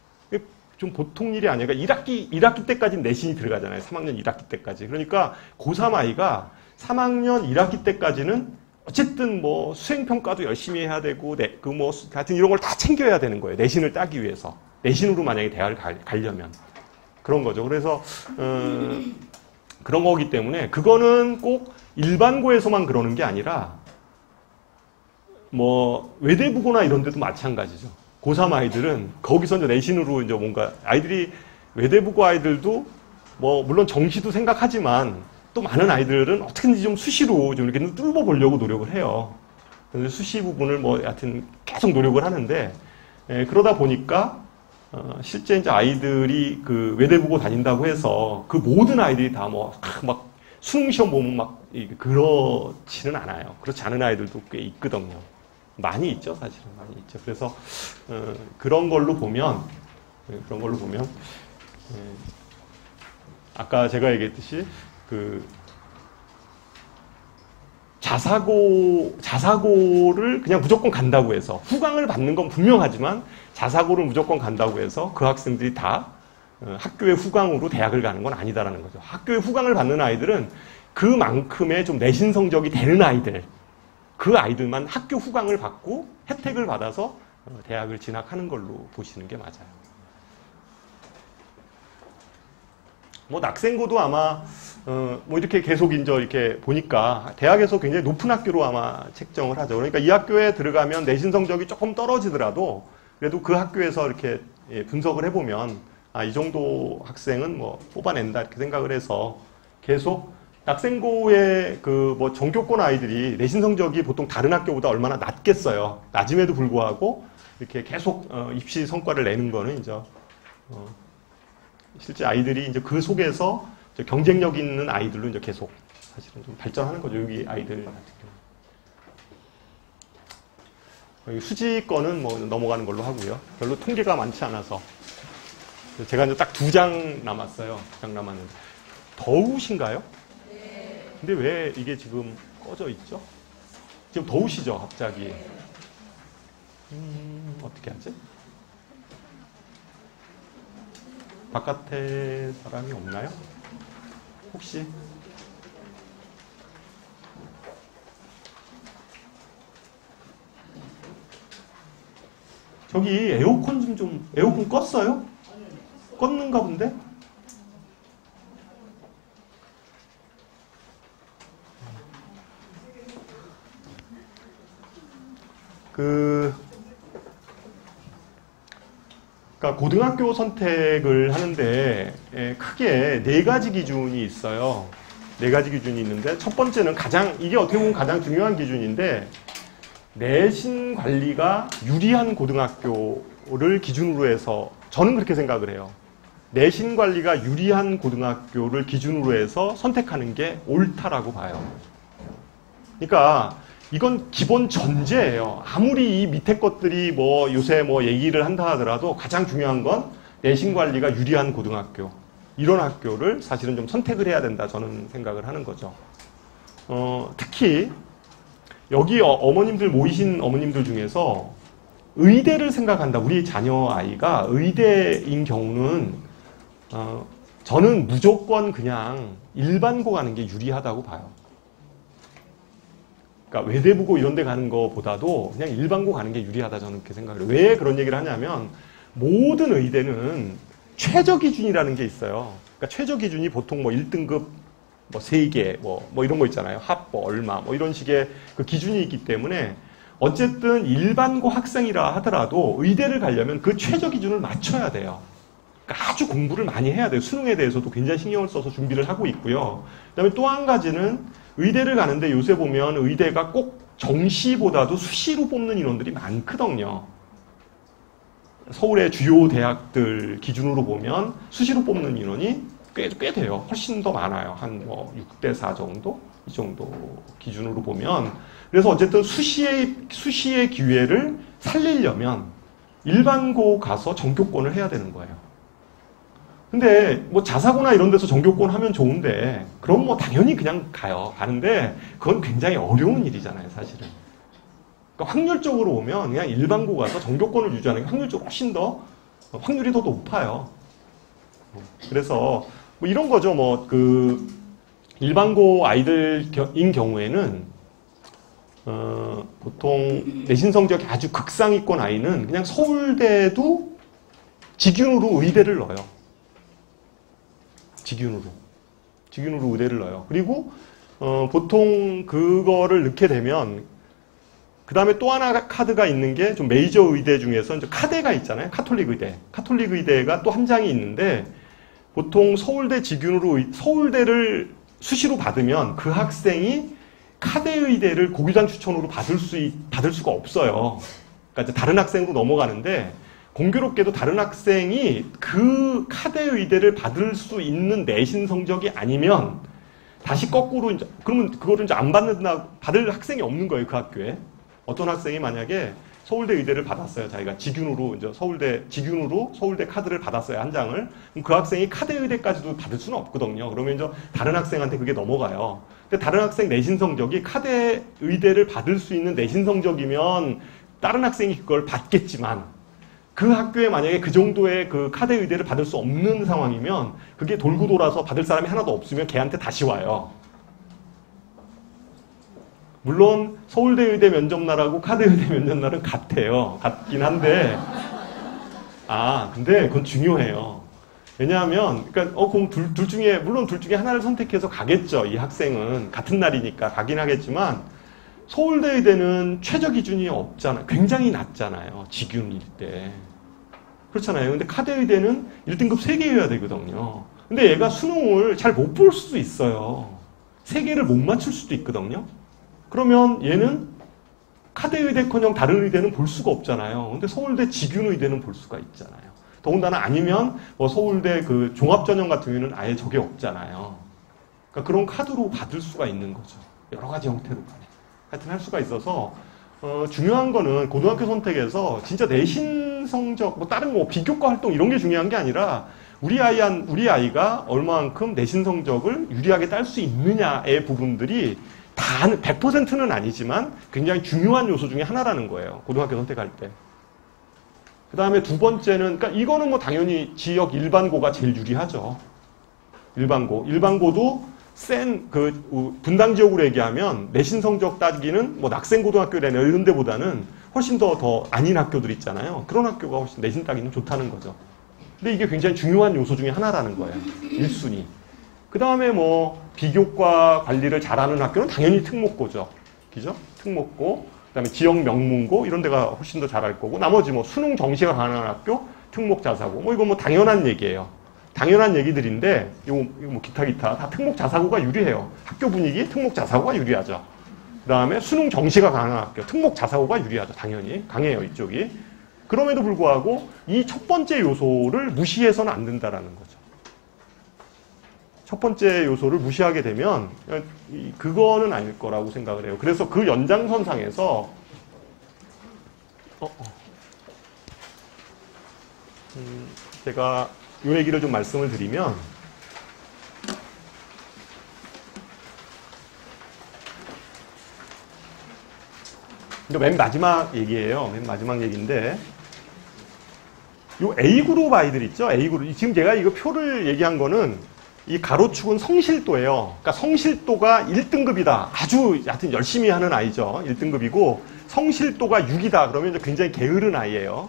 좀 보통 일이 아니에요. 그러니까 1학기 때까지는 내신이 들어가잖아요. 3학년 1학기 때까지. 그러니까 고3 아이가 3학년 1학기 때까지는 어쨌든 뭐 수행평가도 열심히 해야 되고, 그 뭐 같은 이런 걸 다 챙겨야 되는 거예요. 내신을 따기 위해서. 내신으로 만약에 대학을 가려면. 그런 거죠. 그래서, 그런 거기 때문에 그거는 꼭 일반고에서만 그러는 게 아니라 뭐 외대부고나 이런 데도 마찬가지죠. 고3 아이들은 거기서 이제 내신으로 이제 뭔가 아이들이 외대부고 아이들도 뭐 물론 정시도 생각하지만 또 많은 아이들은 어떻게든지 좀 수시로 좀 이렇게 뚫어 보려고 노력을 해요. 그래서 수시 부분을 뭐 하여튼 계속 노력을 하는데 그러다 보니까 실제 이제 아이들이 그 외대부고 다닌다고 해서 그 모든 아이들이 다 뭐 막 수능 시험 보면 막 그렇지는 않아요. 그렇지 않은 아이들도 꽤 있거든요. 많이 있죠, 사실은 많이 있죠. 그래서 그런 걸로 보면 아까 제가 얘기했듯이 그 자사고를 그냥 무조건 간다고 해서 후강을 받는 건 분명하지만 자사고를 무조건 간다고 해서 그 학생들이 다 학교의 후강으로 대학을 가는 건 아니다라는 거죠. 학교의 후강을 받는 아이들은 그만큼의 좀 내신 성적이 되는 아이들, 그 아이들만 학교 후강을 받고 혜택을 받아서 대학을 진학하는 걸로 보시는 게 맞아요. 뭐 낙생고도 아마 뭐 이렇게 계속 이렇게 보니까 대학에서 굉장히 높은 학교로 아마 책정을 하죠. 그러니까 이 학교에 들어가면 내신 성적이 조금 떨어지더라도 그래도 그 학교에서 이렇게 분석을 해보면 이 정도 학생은 뭐 뽑아낸다 이렇게 생각을 해서 계속 낙생고의 그 뭐 전교권 아이들이 내신 성적이 보통 다른 학교보다 얼마나 낮겠어요. 낮음에도 불구하고 이렇게 계속 입시 성과를 내는 거는 이제 실제 아이들이 이제 그 속에서 이제 경쟁력 있는 아이들로 이제 계속 사실은 좀 발전하는 거죠. 여기 아이들 같은 경우. 수지권은 뭐 넘어가는 걸로 하고요. 별로 통계가 많지 않아서 제가 이제 딱 2장 남았어요. 2장 남았는데 더우신가요? 근데 왜 이게 지금 꺼져 있죠? 지금 더우시죠, 갑자기? 어떻게 하지? 바깥에 사람이 없나요? 혹시? 저기 에어컨 에어컨 껐어요? 껐는가 본데? 그러니까 고등학교 선택을 하는데 크게 4가지 기준이 있어요. 4가지 기준이 있는데 첫 번째는 이게 어떻게 보면 가장 중요한 기준인데 내신 관리가 유리한 고등학교를 기준으로 해서 저는 그렇게 생각을 해요. 내신 관리가 유리한 고등학교를 기준으로 해서 선택하는 게 옳다라고 봐요. 그러니까 이건 기본 전제예요. 아무리 이 밑에 것들이 뭐 요새 뭐 얘기를 한다 하더라도 가장 중요한 건 내신 관리가 유리한 고등학교, 이런 학교를 사실은 좀 선택을 해야 된다, 저는 생각을 하는 거죠. 특히 여기 어머님들 모이신 어머님들 중에서 의대를 생각한다, 우리 자녀 아이가 의대인 경우는 저는 무조건 그냥 일반고 가는 게 유리하다고 봐요. 그러니까 외대부고 이런 데 가는 것보다도 그냥 일반고 가는 게 유리하다, 저는 그렇게 생각해요. 왜 그런 얘기를 하냐면 모든 의대는 최저 기준이라는 게 있어요. 그러니까 최저 기준이 보통 뭐 1등급 뭐 3개 뭐 이런 거 있잖아요. 합 뭐 얼마 뭐 이런 식의 그 기준이 있기 때문에 어쨌든 일반고 학생이라 하더라도 의대를 가려면 그 최저 기준을 맞춰야 돼요. 그러니까 아주 공부를 많이 해야 돼요. 수능에 대해서도 굉장히 신경을 써서 준비를 하고 있고요. 그다음에 또 한 가지는 의대를 가는데 요새 보면 의대가 꼭 정시보다도 수시로 뽑는 인원들이 많거든요. 서울의 주요 대학들 기준으로 보면 수시로 뽑는 인원이 꽤 돼요. 훨씬 더 많아요. 한 뭐 6대4 정도? 이 정도 기준으로 보면. 그래서 어쨌든 수시의 기회를 살리려면 일반고 가서 전교권을 해야 되는 거예요. 근데 뭐 자사고나 이런 데서 전교권 하면 좋은데 그럼 뭐 당연히 그냥 가는데 그건 굉장히 어려운 일이잖아요, 사실은. 그러니까 확률적으로 보면 그냥 일반고 가서 전교권을 유지하는 게 확률적으로 훨씬 더 확률이 더 높아요. 그래서 뭐 이런 거죠. 뭐 그 일반고 아이들인 경우에는 보통 내신 성적이 아주 극상위권 아이는 그냥 서울대도 직윤으로 의대를 넣어요. 직윤으로 의대를 넣어요. 그리고 보통 그거를 넣게 되면 그 다음에 또 하나 카드가 있는 게 좀 메이저 의대 중에서 이제 카대가 있잖아요. 카톨릭 의대. 카톨릭 의대가 또 한 장이 있는데 보통 서울대 직윤으로 서울대를 수시로 받으면 그 학생이 카대 의대를 고교장 추천으로 받을 수가 없어요. 그러니까 이제 다른 학생으로 넘어가는데 공교롭게도 다른 학생이 그 카대 의대를 받을 수 있는 내신 성적이 아니면 다시 거꾸로 이제 그러면 그거를 이제 안 받을 학생이 없는 거예요, 그 학교에. 어떤 학생이 만약에 서울대 의대를 받았어요. 자기가 직윤으로 이제 직윤으로 서울대 카드를 받았어요, 한 장을. 그럼 그 학생이 카대 의대까지도 받을 수는 없거든요. 그러면 이제 다른 학생한테 그게 넘어가요. 근데 다른 학생 내신 성적이 카대 의대를 받을 수 있는 내신 성적이면 다른 학생이 그걸 받겠지만 그 학교에 만약에 그 정도의 그 카대 의대를 받을 수 없는 상황이면 그게 돌고 돌아서 받을 사람이 하나도 없으면 걔한테 다시 와요. 물론 서울대 의대 면접날하고 카대 의대 면접날은 같긴 한데 근데 그건 중요해요. 왜냐하면 그러니까 그럼 둘 중에 물론 둘 중에 하나를 선택해서 가겠죠. 이 학생은 같은 날이니까 가긴 하겠지만 서울대 의대는 최저 기준이 없잖아요. 굉장히 낮잖아요. 직윤일 때. 그렇잖아요. 근데 카대 의대는 1등급 3개여야 되거든요. 근데 얘가 수능을 잘 못 볼 수도 있어요. 3개를 못 맞출 수도 있거든요. 그러면 얘는 카대 의대커녕 다른 의대는 볼 수가 없잖아요. 근데 서울대 직윤 의대는 볼 수가 있잖아요. 더군다나 아니면 뭐 서울대 그 종합전형 같은 경우는 아예 저게 없잖아요. 그러니까 그런 카드로 받을 수가 있는 거죠. 여러 가지 형태로 하여튼 할 수가 있어서 중요한 거는 고등학교 선택에서 진짜 내신 성적 뭐 다른 뭐 비교과 활동 이런 게 중요한 게 아니라 우리 아이가 얼마만큼 내신 성적을 유리하게 딸 수 있느냐의 부분들이 다 100%는 아니지만 굉장히 중요한 요소 중에 하나라는 거예요. 고등학교 선택할 때. 그 다음에 두 번째는, 그러니까 이거는 뭐 당연히 지역 일반고가 제일 유리하죠. 일반고도 센, 분당 지역으로 얘기하면 내신 성적 따기는 뭐 낙생고등학교나 이런 데보다는 훨씬 더 아닌 학교들 있잖아요. 그런 학교가 훨씬 내신 따기는 좋다는 거죠. 근데 이게 굉장히 중요한 요소 중에 하나라는 거예요. 1순위. 그 다음에 뭐 비교과 관리를 잘하는 학교는 당연히 특목고죠. 그죠? 특목고, 그 다음에 지역 명문고 이런 데가 훨씬 더 잘할 거고 나머지 뭐 수능 정시가 가능한 학교, 특목 자사고 뭐 이거 뭐 당연한 얘기예요. 당연한 얘기들인데 이거 뭐 기타 다 특목 자사고가 유리해요. 학교 분위기 특목 자사고가 유리하죠. 그 다음에 수능 정시가 가능한 학교, 특목 자사고가 유리하죠. 당연히 강해요, 이쪽이. 그럼에도 불구하고 이 첫 번째 요소를 무시해서는 안 된다라는 거죠. 첫 번째 요소를 무시하게 되면 그거는 아닐 거라고 생각을 해요. 그래서 그 연장선상에서 제가 요 얘기를 좀 말씀을 드리면 맨 마지막 얘기예요. 맨 마지막 얘기인데 요 A그룹 아이들 있죠? A그룹. 지금 제가 이거 표를 얘기한 거는 이 가로축은 성실도예요. 그러니까 성실도가 1등급이다. 아주 하여튼 열심히 하는 아이죠. 1등급이고 성실도가 6이다. 그러면 이제 굉장히 게으른 아이예요.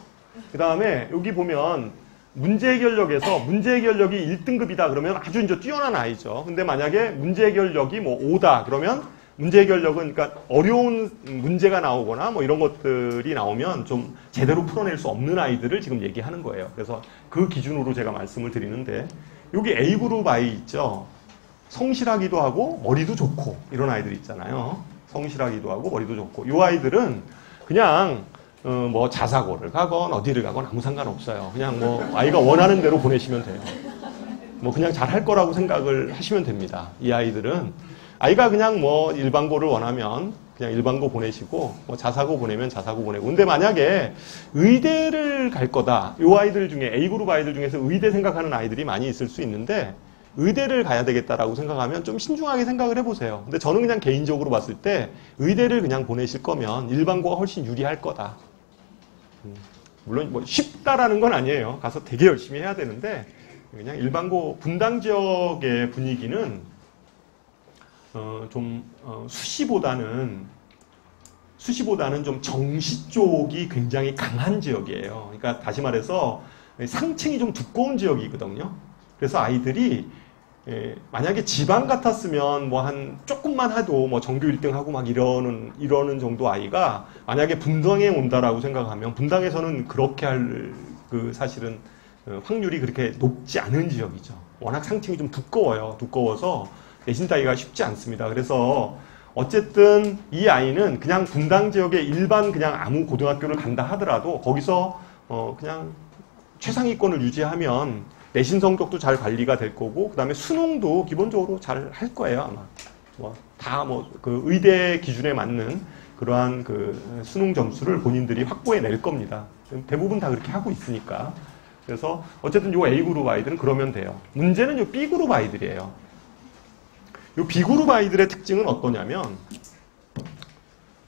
그 다음에 여기 보면 문제 해결력에서 문제 해결력이 1등급이다. 그러면 아주 이제 뛰어난 아이죠. 근데 만약에 문제 해결력이 뭐 5다. 그러면 문제 해결력은 그러니까 어려운 문제가 나오거나 뭐 이런 것들이 나오면 좀 제대로 풀어낼 수 없는 아이들을 지금 얘기하는 거예요. 그래서 그 기준으로 제가 말씀을 드리는데 여기 A그룹 아이 있죠. 성실하기도 하고 머리도 좋고 이런 아이들 있잖아요. 성실하기도 하고 머리도 좋고 이 아이들은 그냥 뭐 자사고를 가건 어디를 가건 아무 상관없어요. 그냥 뭐 아이가 원하는 대로 보내시면 돼요. 뭐 그냥 잘할 거라고 생각을 하시면 됩니다. 이 아이들은 아이가 그냥 뭐 일반고를 원하면 그냥 일반고 보내시고 뭐 자사고 보내면 자사고 보내고. 근데 만약에 의대를 갈 거다. 이 아이들 중에 A그룹 아이들 중에서 의대 생각하는 아이들이 많이 있을 수 있는데 의대를 가야 되겠다라고 생각하면 좀 신중하게 생각을 해보세요. 근데 저는 그냥 개인적으로 봤을 때 의대를 그냥 보내실 거면 일반고가 훨씬 유리할 거다. 물론 뭐 쉽다라는 건 아니에요. 가서 되게 열심히 해야 되는데 그냥 일반고 분당 지역의 분위기는 수시보다는 좀 정시 쪽이 굉장히 강한 지역이에요. 그러니까 다시 말해서 상층이 좀 두꺼운 지역이거든요. 그래서 아이들이 만약에 지방 같았으면 뭐 한 조금만 해도 뭐 전교 1등하고 막 이러는 정도 아이가 만약에 분당에 온다라고 생각하면 분당에서는 그렇게 할 사실은 확률이 그렇게 높지 않은 지역이죠. 워낙 상층이 좀 두꺼워요. 두꺼워서 내신 따기가 쉽지 않습니다. 그래서 어쨌든 이 아이는 그냥 분당 지역의 일반 그냥 아무 고등학교를 간다 하더라도 거기서 그냥 최상위권을 유지하면 내신 성적도 잘 관리가 될 거고 그 다음에 수능도 기본적으로 잘 할 거예요. 아마 다 그 의대 기준에 맞는 그러한 그 수능 점수를 본인들이 확보해 낼 겁니다. 대부분 다 그렇게 하고 있으니까. 그래서 어쨌든 요 A그룹 아이들은 그러면 돼요. 문제는 요 B그룹 아이들이에요. 이 B그룹 아이들의 특징은 어떠냐면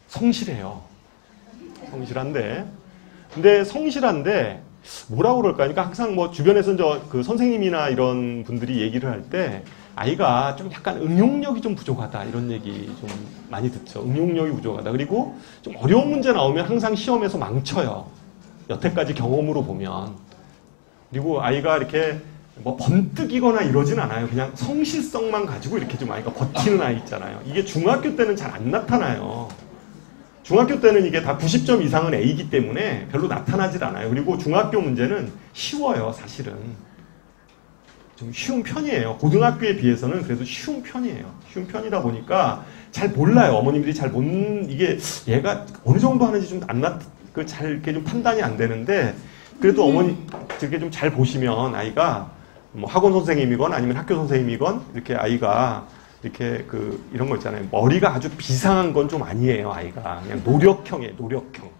성실해요. 성실한데 뭐라고 그럴까? 그러니까 항상 뭐 주변에서 그 선생님이나 이런 분들이 얘기를 할 때 아이가 좀 약간 응용력이 좀 부족하다 이런 얘기 좀 많이 듣죠. 응용력이 부족하다. 그리고 좀 어려운 문제 나오면 항상 시험에서 망쳐요. 여태까지 경험으로 보면. 그리고 아이가 이렇게 뭐 번뜩이거나 이러진 않아요. 그냥 성실성만 가지고 이렇게 좀 아이가 버티는 아이 있잖아요. 이게 중학교 때는 잘 안 나타나요. 중학교 때는 이게 다 90점 이상은 A이기 때문에 별로 나타나질 않아요. 그리고 중학교 문제는 쉬워요, 사실은. 좀 쉬운 편이에요. 고등학교에 비해서는 그래도 쉬운 편이에요. 쉬운 편이다 보니까 잘 몰라요. 어머님들이 이게 얘가 어느 정도 하는지 좀 이렇게 좀 판단이 안 되는데 그래도 어머니 이렇게 좀 잘 보시면 아이가 뭐 학원 선생님이건 아니면 학교 선생님이건 이렇게 아이가 이렇게 이런 거 있잖아요. 머리가 아주 비상한 건 좀 아니에요. 아이가 그냥 노력형이에요. 노력형.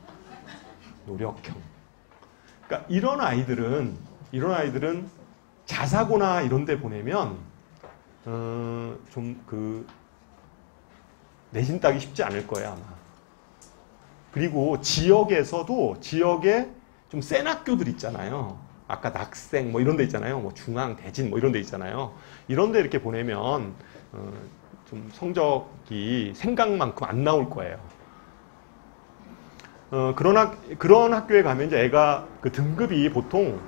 그러니까 이런 아이들은 자사고나 이런 데 보내면 내신 따기 쉽지 않을 거예요, 아마. 그리고 지역에 좀 센 학교들 있잖아요. 아까 낙생 뭐 이런 데 있잖아요. 뭐 중앙, 대진 뭐 이런 데 있잖아요. 이런 데 이렇게 보내면 좀 성적이 생각만큼 안 나올 거예요. 그런 학교에 가면 이제 애가 그 등급이 보통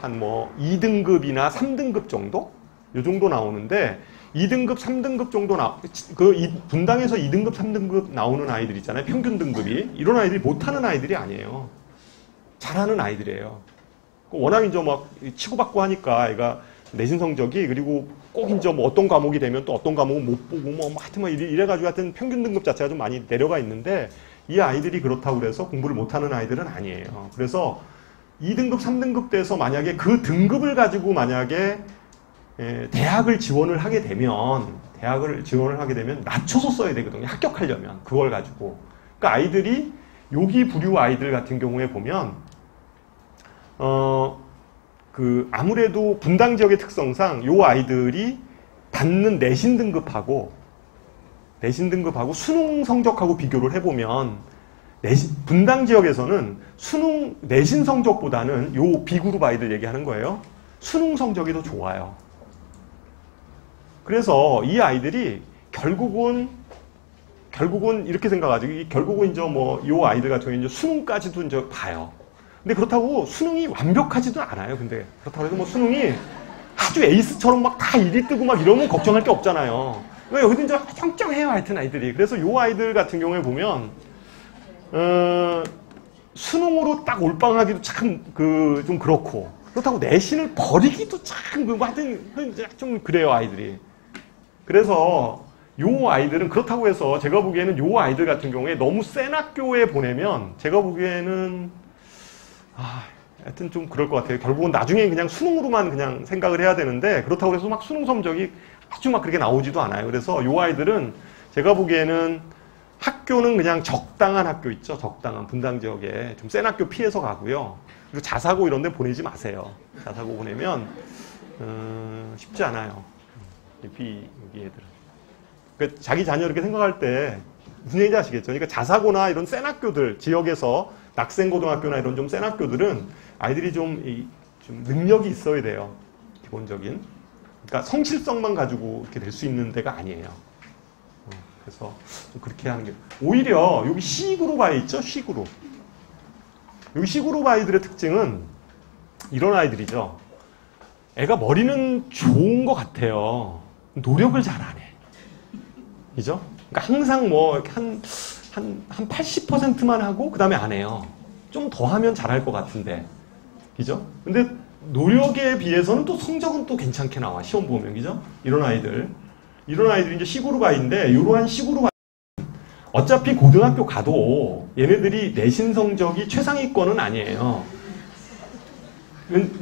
한 뭐 2등급이나 3등급 정도? 요 정도 나오는데 2등급, 3등급 정도 분당에서 2등급, 3등급 나오는 아이들 있잖아요. 평균 등급이. 이런 아이들이 못하는 아이들이 아니에요. 잘하는 아이들이에요. 워낙 이제 막 치고받고 하니까 애가 내신 성적이 그리고 꼭 이제 뭐 어떤 과목이 되면 또 어떤 과목은 못 보고 뭐 하여튼 뭐 이래가지고 하여튼 평균 등급 자체가 좀 많이 내려가 있는데 이 아이들이 그렇다고 그래서 공부를 못하는 아이들은 아니에요. 그래서 2등급, 3등급 돼서 만약에 그 등급을 가지고 만약에 대학을 지원을 하게 되면 낮춰서 써야 되거든요. 합격하려면 그걸 가지고. 그러니까 아이들이 여기 부류 아이들 같은 경우에 보면 그 아무래도 분당 지역의 특성상 요 아이들이 받는 내신 등급하고 수능 성적하고 비교를 해보면 분당 지역에서는 수능 내신 성적보다는 요 B그룹 아이들 얘기하는 거예요. 수능 성적이 더 좋아요. 그래서 이 아이들이 결국은 이렇게 생각하죠. 결국은 이제 뭐 요 아이들 같은 경우는 이제 수능까지도 이제 봐요. 근데 그렇다고 수능이 완벽하지도 않아요. 근데 그렇다고 해서 뭐 수능이 아주 에이스처럼 막 다 1위 뜨고 막 이러면 걱정할 게 없잖아요. 여기도 이제 쩡쩡해요. 하여튼 아이들이. 그래서 요 아이들 같은 경우에 보면 수능으로 딱 올빵하기도 참 좀 그렇고, 그렇다고 내신을 버리기도 참 하여튼 좀 그래요, 아이들이. 그래서 요 아이들은 그렇다고 해서 제가 보기에는 요 아이들 같은 경우에 너무 센 학교에 보내면 제가 보기에는 하여튼 좀 그럴 것 같아요. 결국은 나중에 그냥 수능으로만 그냥 생각을 해야 되는데, 그렇다고 해서 막 수능 성적이 아주 막 그렇게 나오지도 않아요. 그래서 요 아이들은 제가 보기에는 학교는 그냥 적당한 학교 있죠. 적당한 분당 지역에 좀 센 학교 피해서 가고요. 그리고 자사고 이런 데 보내지 마세요. 자사고 보내면 쉽지 않아요. 여기 애들은. 그러니까 자기 자녀 이렇게 생각할 때 무슨 얘기인지 아시겠죠? 그러니까 자사고나 이런 센 학교들, 지역에서 낙생고등학교나 이런 좀 센 학교들은 아이들이 좀 능력이 있어야 돼요. 기본적인. 그러니까 성실성만 가지고 이렇게 될 수 있는 데가 아니에요. 그래서 좀 그렇게 하는 게, 오히려 여기 C그룹 아이 있죠? C그룹. 여기 C그룹 아이들의 특징은 이런 아이들이죠. 애가 머리는 좋은 것 같아요. 노력을 잘 안 해. 그죠? 그러니까 항상 뭐 한 80%만 하고 그 다음에 안 해요. 좀 더 하면 잘할 것 같은데. 그죠? 근데 노력에 비해서는 또 성적은 또 괜찮게 나와. 시험 보면. 그죠? 이런 아이들이 이제 C그룹 아이인데, 이러한 C그룹 아이 어차피 고등학교 가도 얘네들이 내신 성적이 최상위권은 아니에요.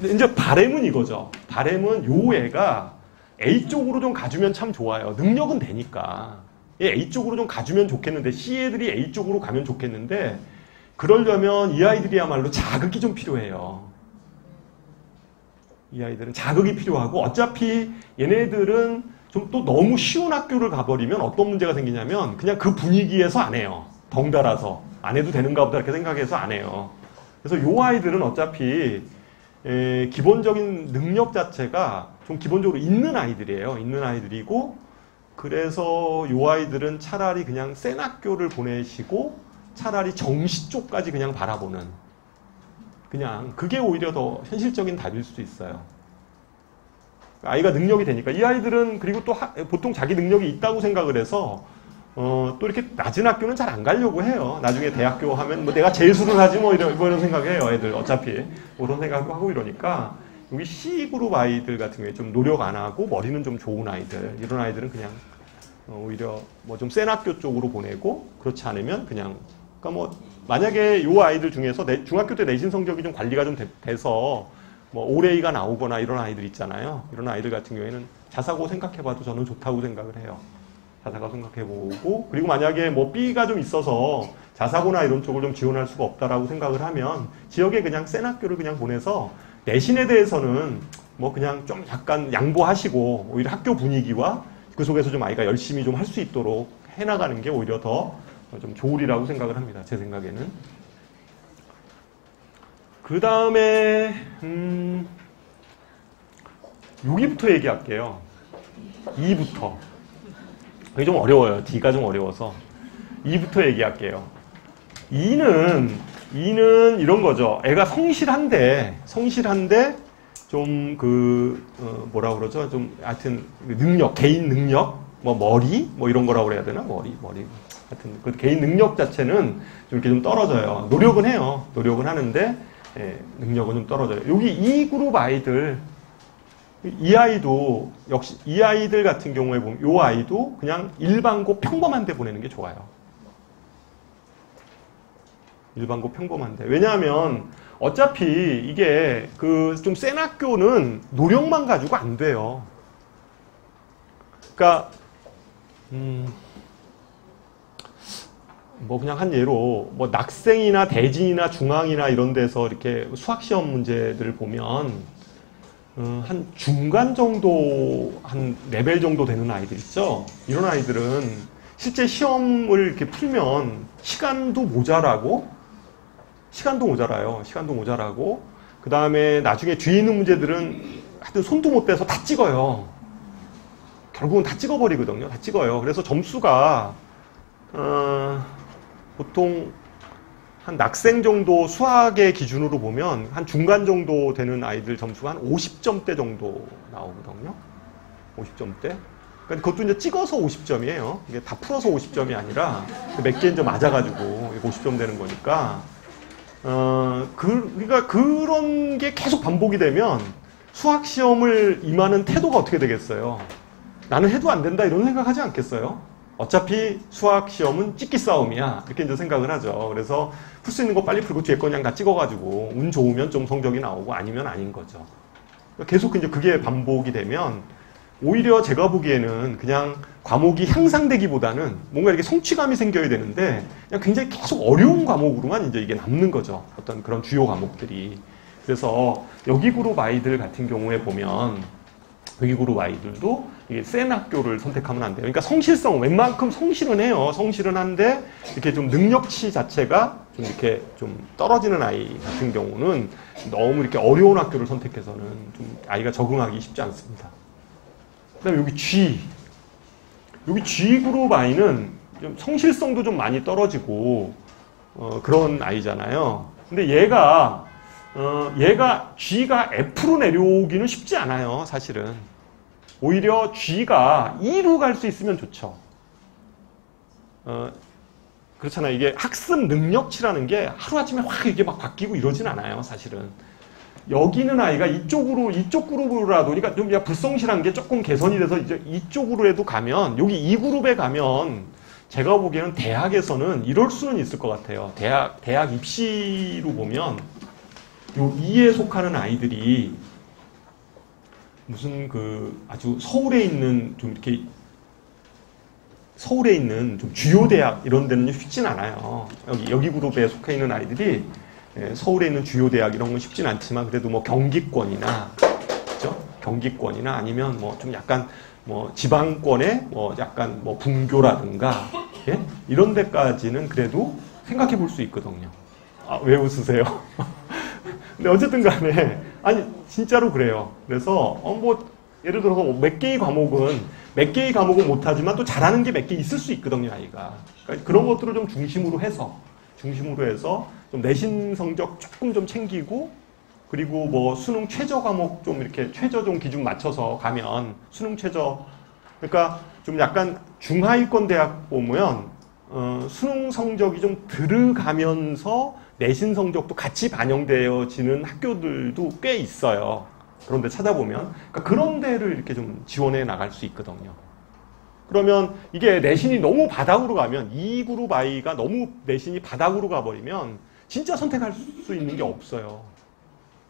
이제 바램은 이거죠. 바램은 요 애가 A 쪽으로 좀 가주면 참 좋아요. 능력은 되니까. A 쪽으로 좀 가주면 좋겠는데, C 애들이 A 쪽으로 가면 좋겠는데, 그러려면 이 아이들이야말로 자극이 좀 필요해요. 이 아이들은 자극이 필요하고, 어차피 얘네들은 좀 또 너무 쉬운 학교를 가버리면 어떤 문제가 생기냐면 그냥 그 분위기에서 안 해요. 덩달아서. 안 해도 되는가 보다 이렇게 생각해서 안 해요. 그래서 요 아이들은 어차피 기본적인 능력 자체가 좀 기본적으로 있는 아이들이에요. 있는 아이들이고, 그래서 요 아이들은 차라리 그냥 센 학교를 보내시고 차라리 정시 쪽까지 그냥 바라보는, 그냥 그게 오히려 더 현실적인 답일 수도 있어요. 아이가 능력이 되니까. 이 아이들은 그리고 또 보통 자기 능력이 있다고 생각을 해서 또 이렇게 낮은 학교는 잘 안 가려고 해요. 나중에 대학교 하면 뭐 내가 재수를 하지 뭐 이런 생각해요. 애들 어차피 뭐 그런 생각도 하고 이러니까, 여기 C그룹 아이들 같은 경우에 좀 노력 안 하고 머리는 좀 좋은 아이들, 이런 아이들은 그냥 오히려 뭐 좀 센 학교 쪽으로 보내고, 그렇지 않으면 그냥, 그러니까 뭐 만약에 요 아이들 중에서 중학교 때 내신 성적이 좀 관리가 좀 돼서 뭐 올해가 나오거나 이런 아이들 있잖아요. 이런 아이들 같은 경우에는 자사고 생각해봐도 저는 좋다고 생각을 해요. 자사고 생각해보고, 그리고 만약에 뭐 B가 좀 있어서 자사고나 이런 쪽을 좀 지원할 수가 없다라고 생각을 하면 지역에 그냥 센 학교를 그냥 보내서 내신에 대해서는 뭐 그냥 좀 약간 양보하시고, 오히려 학교 분위기와 그 속에서 좀 아이가 열심히 좀 할 수 있도록 해나가는 게 오히려 더 좀 좋으리라고 생각을 합니다. 제 생각에는. 그 다음에 여기부터 얘기할게요. 2부터. 이게 좀 어려워요. D가 좀 어려워서 2부터 얘기할게요. 2는 이런 거죠. 애가 성실한데 좀 뭐라 그러죠? 좀 하여튼 능력, 개인 능력, 뭐 머리, 뭐 이런 거라고 그래야 되나? 머리. 하여튼 그 개인 능력 자체는 좀 이렇게 좀 떨어져요. 노력은 해요. 노력은 하는데 능력은 좀 떨어져요. 여기 이 그룹 아이들, 이 아이도 역시 이 아이들 같은 경우에 보면 이 아이도 그냥 일반고 평범한 데 보내는 게 좋아요. 일반고 평범한 데. 왜냐하면 어차피 이게 그 좀 센 학교는 노력만 가지고 안 돼요. 그러니까 뭐 그냥 한 예로 뭐 낙생이나 대진이나 중앙이나 이런 데서 이렇게 수학 시험 문제들을 보면 한 중간 정도, 한 레벨 정도 되는 아이들 있죠? 이런 아이들은 실제 시험을 이렇게 풀면 시간도 모자라요. 시간도 모자라고. 그 다음에 나중에 뒤에 있는 문제들은 하여튼 손도 못 대서 다 찍어요. 결국은 다 찍어버리거든요. 다 찍어요. 그래서 점수가, 보통 한 낙생 정도 수학의 기준으로 보면 한 중간 정도 되는 아이들 점수가 한 50점대 정도 나오거든요. 50점대. 그러니까 그것도 이제 찍어서 50점이에요. 이게 다 풀어서 50점이 아니라 몇 개 이제 맞아가지고 50점 되는 거니까. 그러니까 그런 게 계속 반복이 되면 수학 시험을 임하는 태도가 어떻게 되겠어요? 나는 해도 안 된다 이런 생각하지 않겠어요? 어차피 수학 시험은 찍기 싸움이야 이렇게 이제 생각을 하죠. 그래서 풀 수 있는 거 빨리 풀고 뒤에 거 그냥 다 찍어가지고 운 좋으면 좀 성적이 나오고 아니면 아닌 거죠. 계속 이제 그게 반복이 되면 오히려 제가 보기에는 그냥 과목이 향상되기보다는 뭔가 이렇게 성취감이 생겨야 되는데 그냥 굉장히 계속 어려운 과목으로만 이제 이게 남는 거죠. 어떤 그런 주요 과목들이. 그래서 여기 그룹 아이들 같은 경우에 보면 여기 그룹 아이들도 이게 센 학교를 선택하면 안 돼요. 그러니까 성실성, 웬만큼 성실은 해요. 성실은 한데 이렇게 좀 능력치 자체가 좀 이렇게 좀 떨어지는 아이 같은 경우는 너무 이렇게 어려운 학교를 선택해서는 좀 아이가 적응하기 쉽지 않습니다. 그다음에 여기 G. 여기 G 그룹 아이는 좀 성실성도 좀 많이 떨어지고 그런 아이잖아요. 근데 얘가 G가 F로 내려오기는 쉽지 않아요, 사실은. 오히려 G가 E로 갈 수 있으면 좋죠. 그렇잖아요. 이게 학습 능력치라는 게 하루아침에 확 이게 막 바뀌고 이러진 않아요, 사실은. 여기 있는 아이가 이쪽 그룹으로라도, 그러니까 좀 불성실한 게 조금 개선이 돼서 이제 이쪽으로라도 가면, 여기 이 그룹에 가면, 제가 보기에는 대학에서는 이럴 수는 있을 것 같아요. 대학 입시로 보면, 요 2에 속하는 아이들이 무슨 아주 서울에 있는 좀 이렇게 서울에 있는 좀 주요 대학 이런 데는 쉽진 않아요. 여기 그룹에 속해 있는 아이들이 서울에 있는 주요 대학 이런 건 쉽진 않지만 그래도 뭐 경기권이나 그죠? 경기권이나 아니면 뭐 좀 약간 뭐 지방권의 뭐 약간 뭐 분교라든가 예? 이런 데까지는 그래도 생각해 볼 수 있거든요. 아, 왜 웃으세요? 근데 어쨌든 간에 아니 진짜로 그래요. 그래서 뭐 예를 들어서 몇 개의 과목은 못하지만 또 잘하는 게 몇 개 있을 수 있거든요, 아이가. 그러니까 그런 것들을 좀 중심으로 해서 좀 내신 성적 조금 좀 챙기고 그리고 뭐 수능 최저 과목 좀 이렇게 최저 좀 기준 맞춰서 가면 수능 최저 그러니까 좀 약간 중하위권 대학 보면 수능 성적이 좀 들어가면서 내신 성적도 같이 반영되어지는 학교들도 꽤 있어요. 그런데 찾아보면 그러니까 그런 데를 이렇게 좀 지원해 나갈 수 있거든요. 그러면 이게 내신이 너무 바닥으로 가면 이 그룹 아이가 너무 내신이 바닥으로 가버리면 진짜 선택할 수 있는 게 없어요.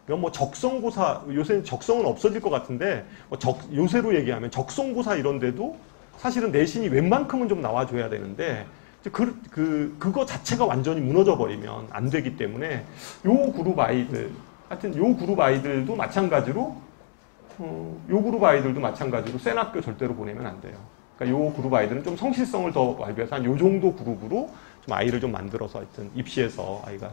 뭐 적성고사 요새는 적성은 없어질 것 같은데 요새로 얘기하면 적성고사 이런 데도 사실은 내신이 웬만큼은 좀 나와줘야 되는데 그거 자체가 완전히 무너져 버리면 안 되기 때문에 요 그룹 아이들 하여튼 요 그룹 아이들도 마찬가지로 센 학교 절대로 보내면 안 돼요. 그러니까 요 그룹 아이들은 좀 성실성을 더 발휘해서 한 요 정도 그룹으로 좀 아이를 좀 만들어서 하여튼 입시에서 아이가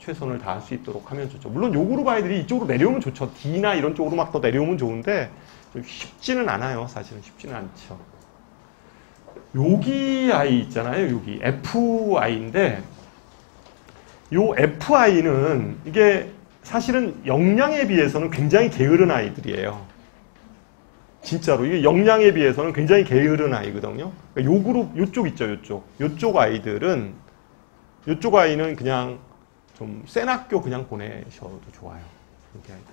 최선을 다할 수 있도록 하면 좋죠. 물론 요 그룹 아이들이 이쪽으로 내려오면 좋죠. D나 이런 쪽으로 막 더 내려오면 좋은데 좀 쉽지는 않아요. 사실은 쉽지는 않죠. 여기 아이 있잖아요. 여기 FI인데 요 FI는 이게 사실은 역량에 비해서는 굉장히 게으른 아이들이에요. 진짜로 이게 역량에 비해서는 굉장히 게으른 아이거든요. 그러니까 요 그룹 요쪽 있죠, 요쪽 아이들은 요쪽 아이는 그냥 좀 센 학교 그냥 보내셔도 좋아요. 이렇게 아이들.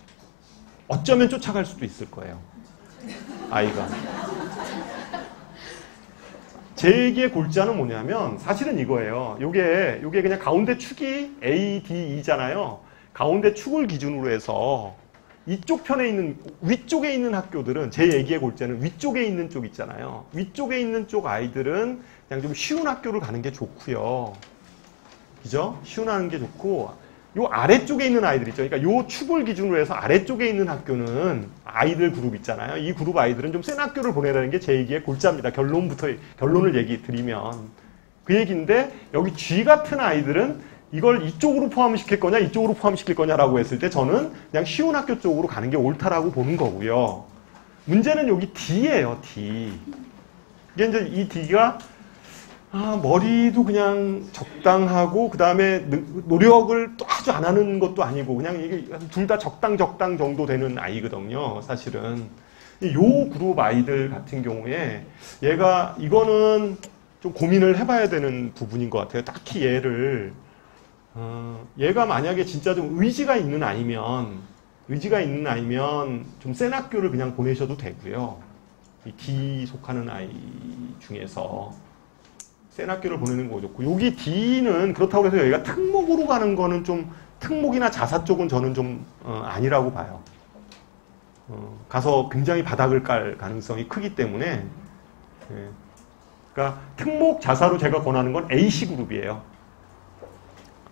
어쩌면 쫓아갈 수도 있을 거예요. 아이가. 제 얘기의 골자는 뭐냐면 사실은 이거예요. 요게 그냥 가운데 축이 A, D, E잖아요. 가운데 축을 기준으로 해서 이쪽 편에 있는 위쪽에 있는 학교들은 제 얘기의 골자는 위쪽에 있는 쪽 있잖아요. 위쪽에 있는 쪽 아이들은 그냥 좀 쉬운 학교를 가는 게 좋고요. 그죠? 쉬운 하는 게 좋고 요 아래쪽에 있는 아이들 있죠. 그러니까 요 축을 기준으로 해서 아래쪽에 있는 학교는 아이들 그룹 있잖아요. 이 그룹 아이들은 좀 센 학교를 보내라는 게 제 얘기의 골자입니다. 결론을 얘기 드리면. 그 얘기인데 여기 G 같은 아이들은 이걸 이쪽으로 포함시킬 거냐 이쪽으로 포함시킬 거냐라고 했을 때 저는 그냥 쉬운 학교 쪽으로 가는 게 옳다라고 보는 거고요. 문제는 여기 D예요. D. 이게 이제 이 D가 머리도 그냥 적당하고 그 다음에 노력을 또 아주 안 하는 것도 아니고 그냥 이게 둘 다 적당 정도 되는 아이거든요. 사실은 요 그룹 아이들 같은 경우에 이거는 좀 고민을 해봐야 되는 부분인 것 같아요. 딱히 얘가 만약에 진짜 좀 의지가 있는 아이면 좀 센 학교를 그냥 보내셔도 되고요. 이 D 속하는 아이 중에서 센 학교를 보내는 거 좋고, 여기 D는 그렇다고 해서 여기가 특목으로 가는 거는 좀 특목이나 자사 쪽은 저는 좀 아니라고 봐요. 가서 굉장히 바닥을 깔 가능성이 크기 때문에 그러니까 특목 자사로 제가 권하는 건 A씨 그룹이에요.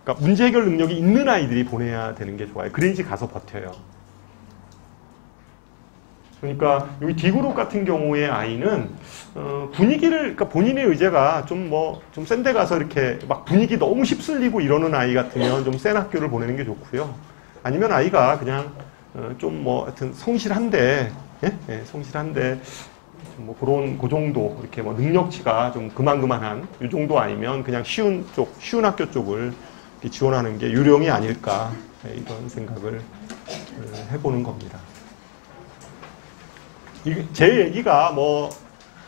그러니까 문제 해결 능력이 있는 아이들이 보내야 되는 게 좋아요. 그래야지 가서 버텨요. 그러니까 여기 D그룹 같은 경우의 아이는 그러니까 본인의 의제가 좀 센 데 가서 이렇게 막 분위기 너무 휩쓸리고 이러는 아이 같으면 좀 센 학교를 보내는 게 좋고요. 아니면 아이가 그냥 하여튼 성실한데, 성실한데 그런 그 정도 이렇게 능력치가 좀 그만한 이 정도 아니면 그냥 쉬운 학교 쪽을 지원하는 게 유령이 아닐까 이런 생각을 해보는 겁니다. 제 얘기가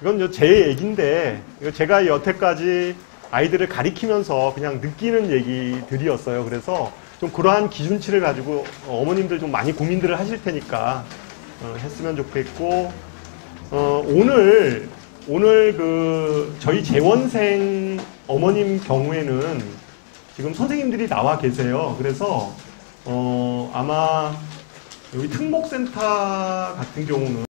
이건 제 얘기인데 제가 여태까지 아이들을 가리키면서 그냥 느끼는 얘기들이었어요. 그래서 좀 그러한 기준치를 가지고 어머님들 좀 많이 고민들을 하실 테니까 했으면 좋겠고, 오늘 저희 재원생 어머님 경우에는 지금 선생님들이 나와 계세요. 그래서 아마 여기 특목센터 같은 경우는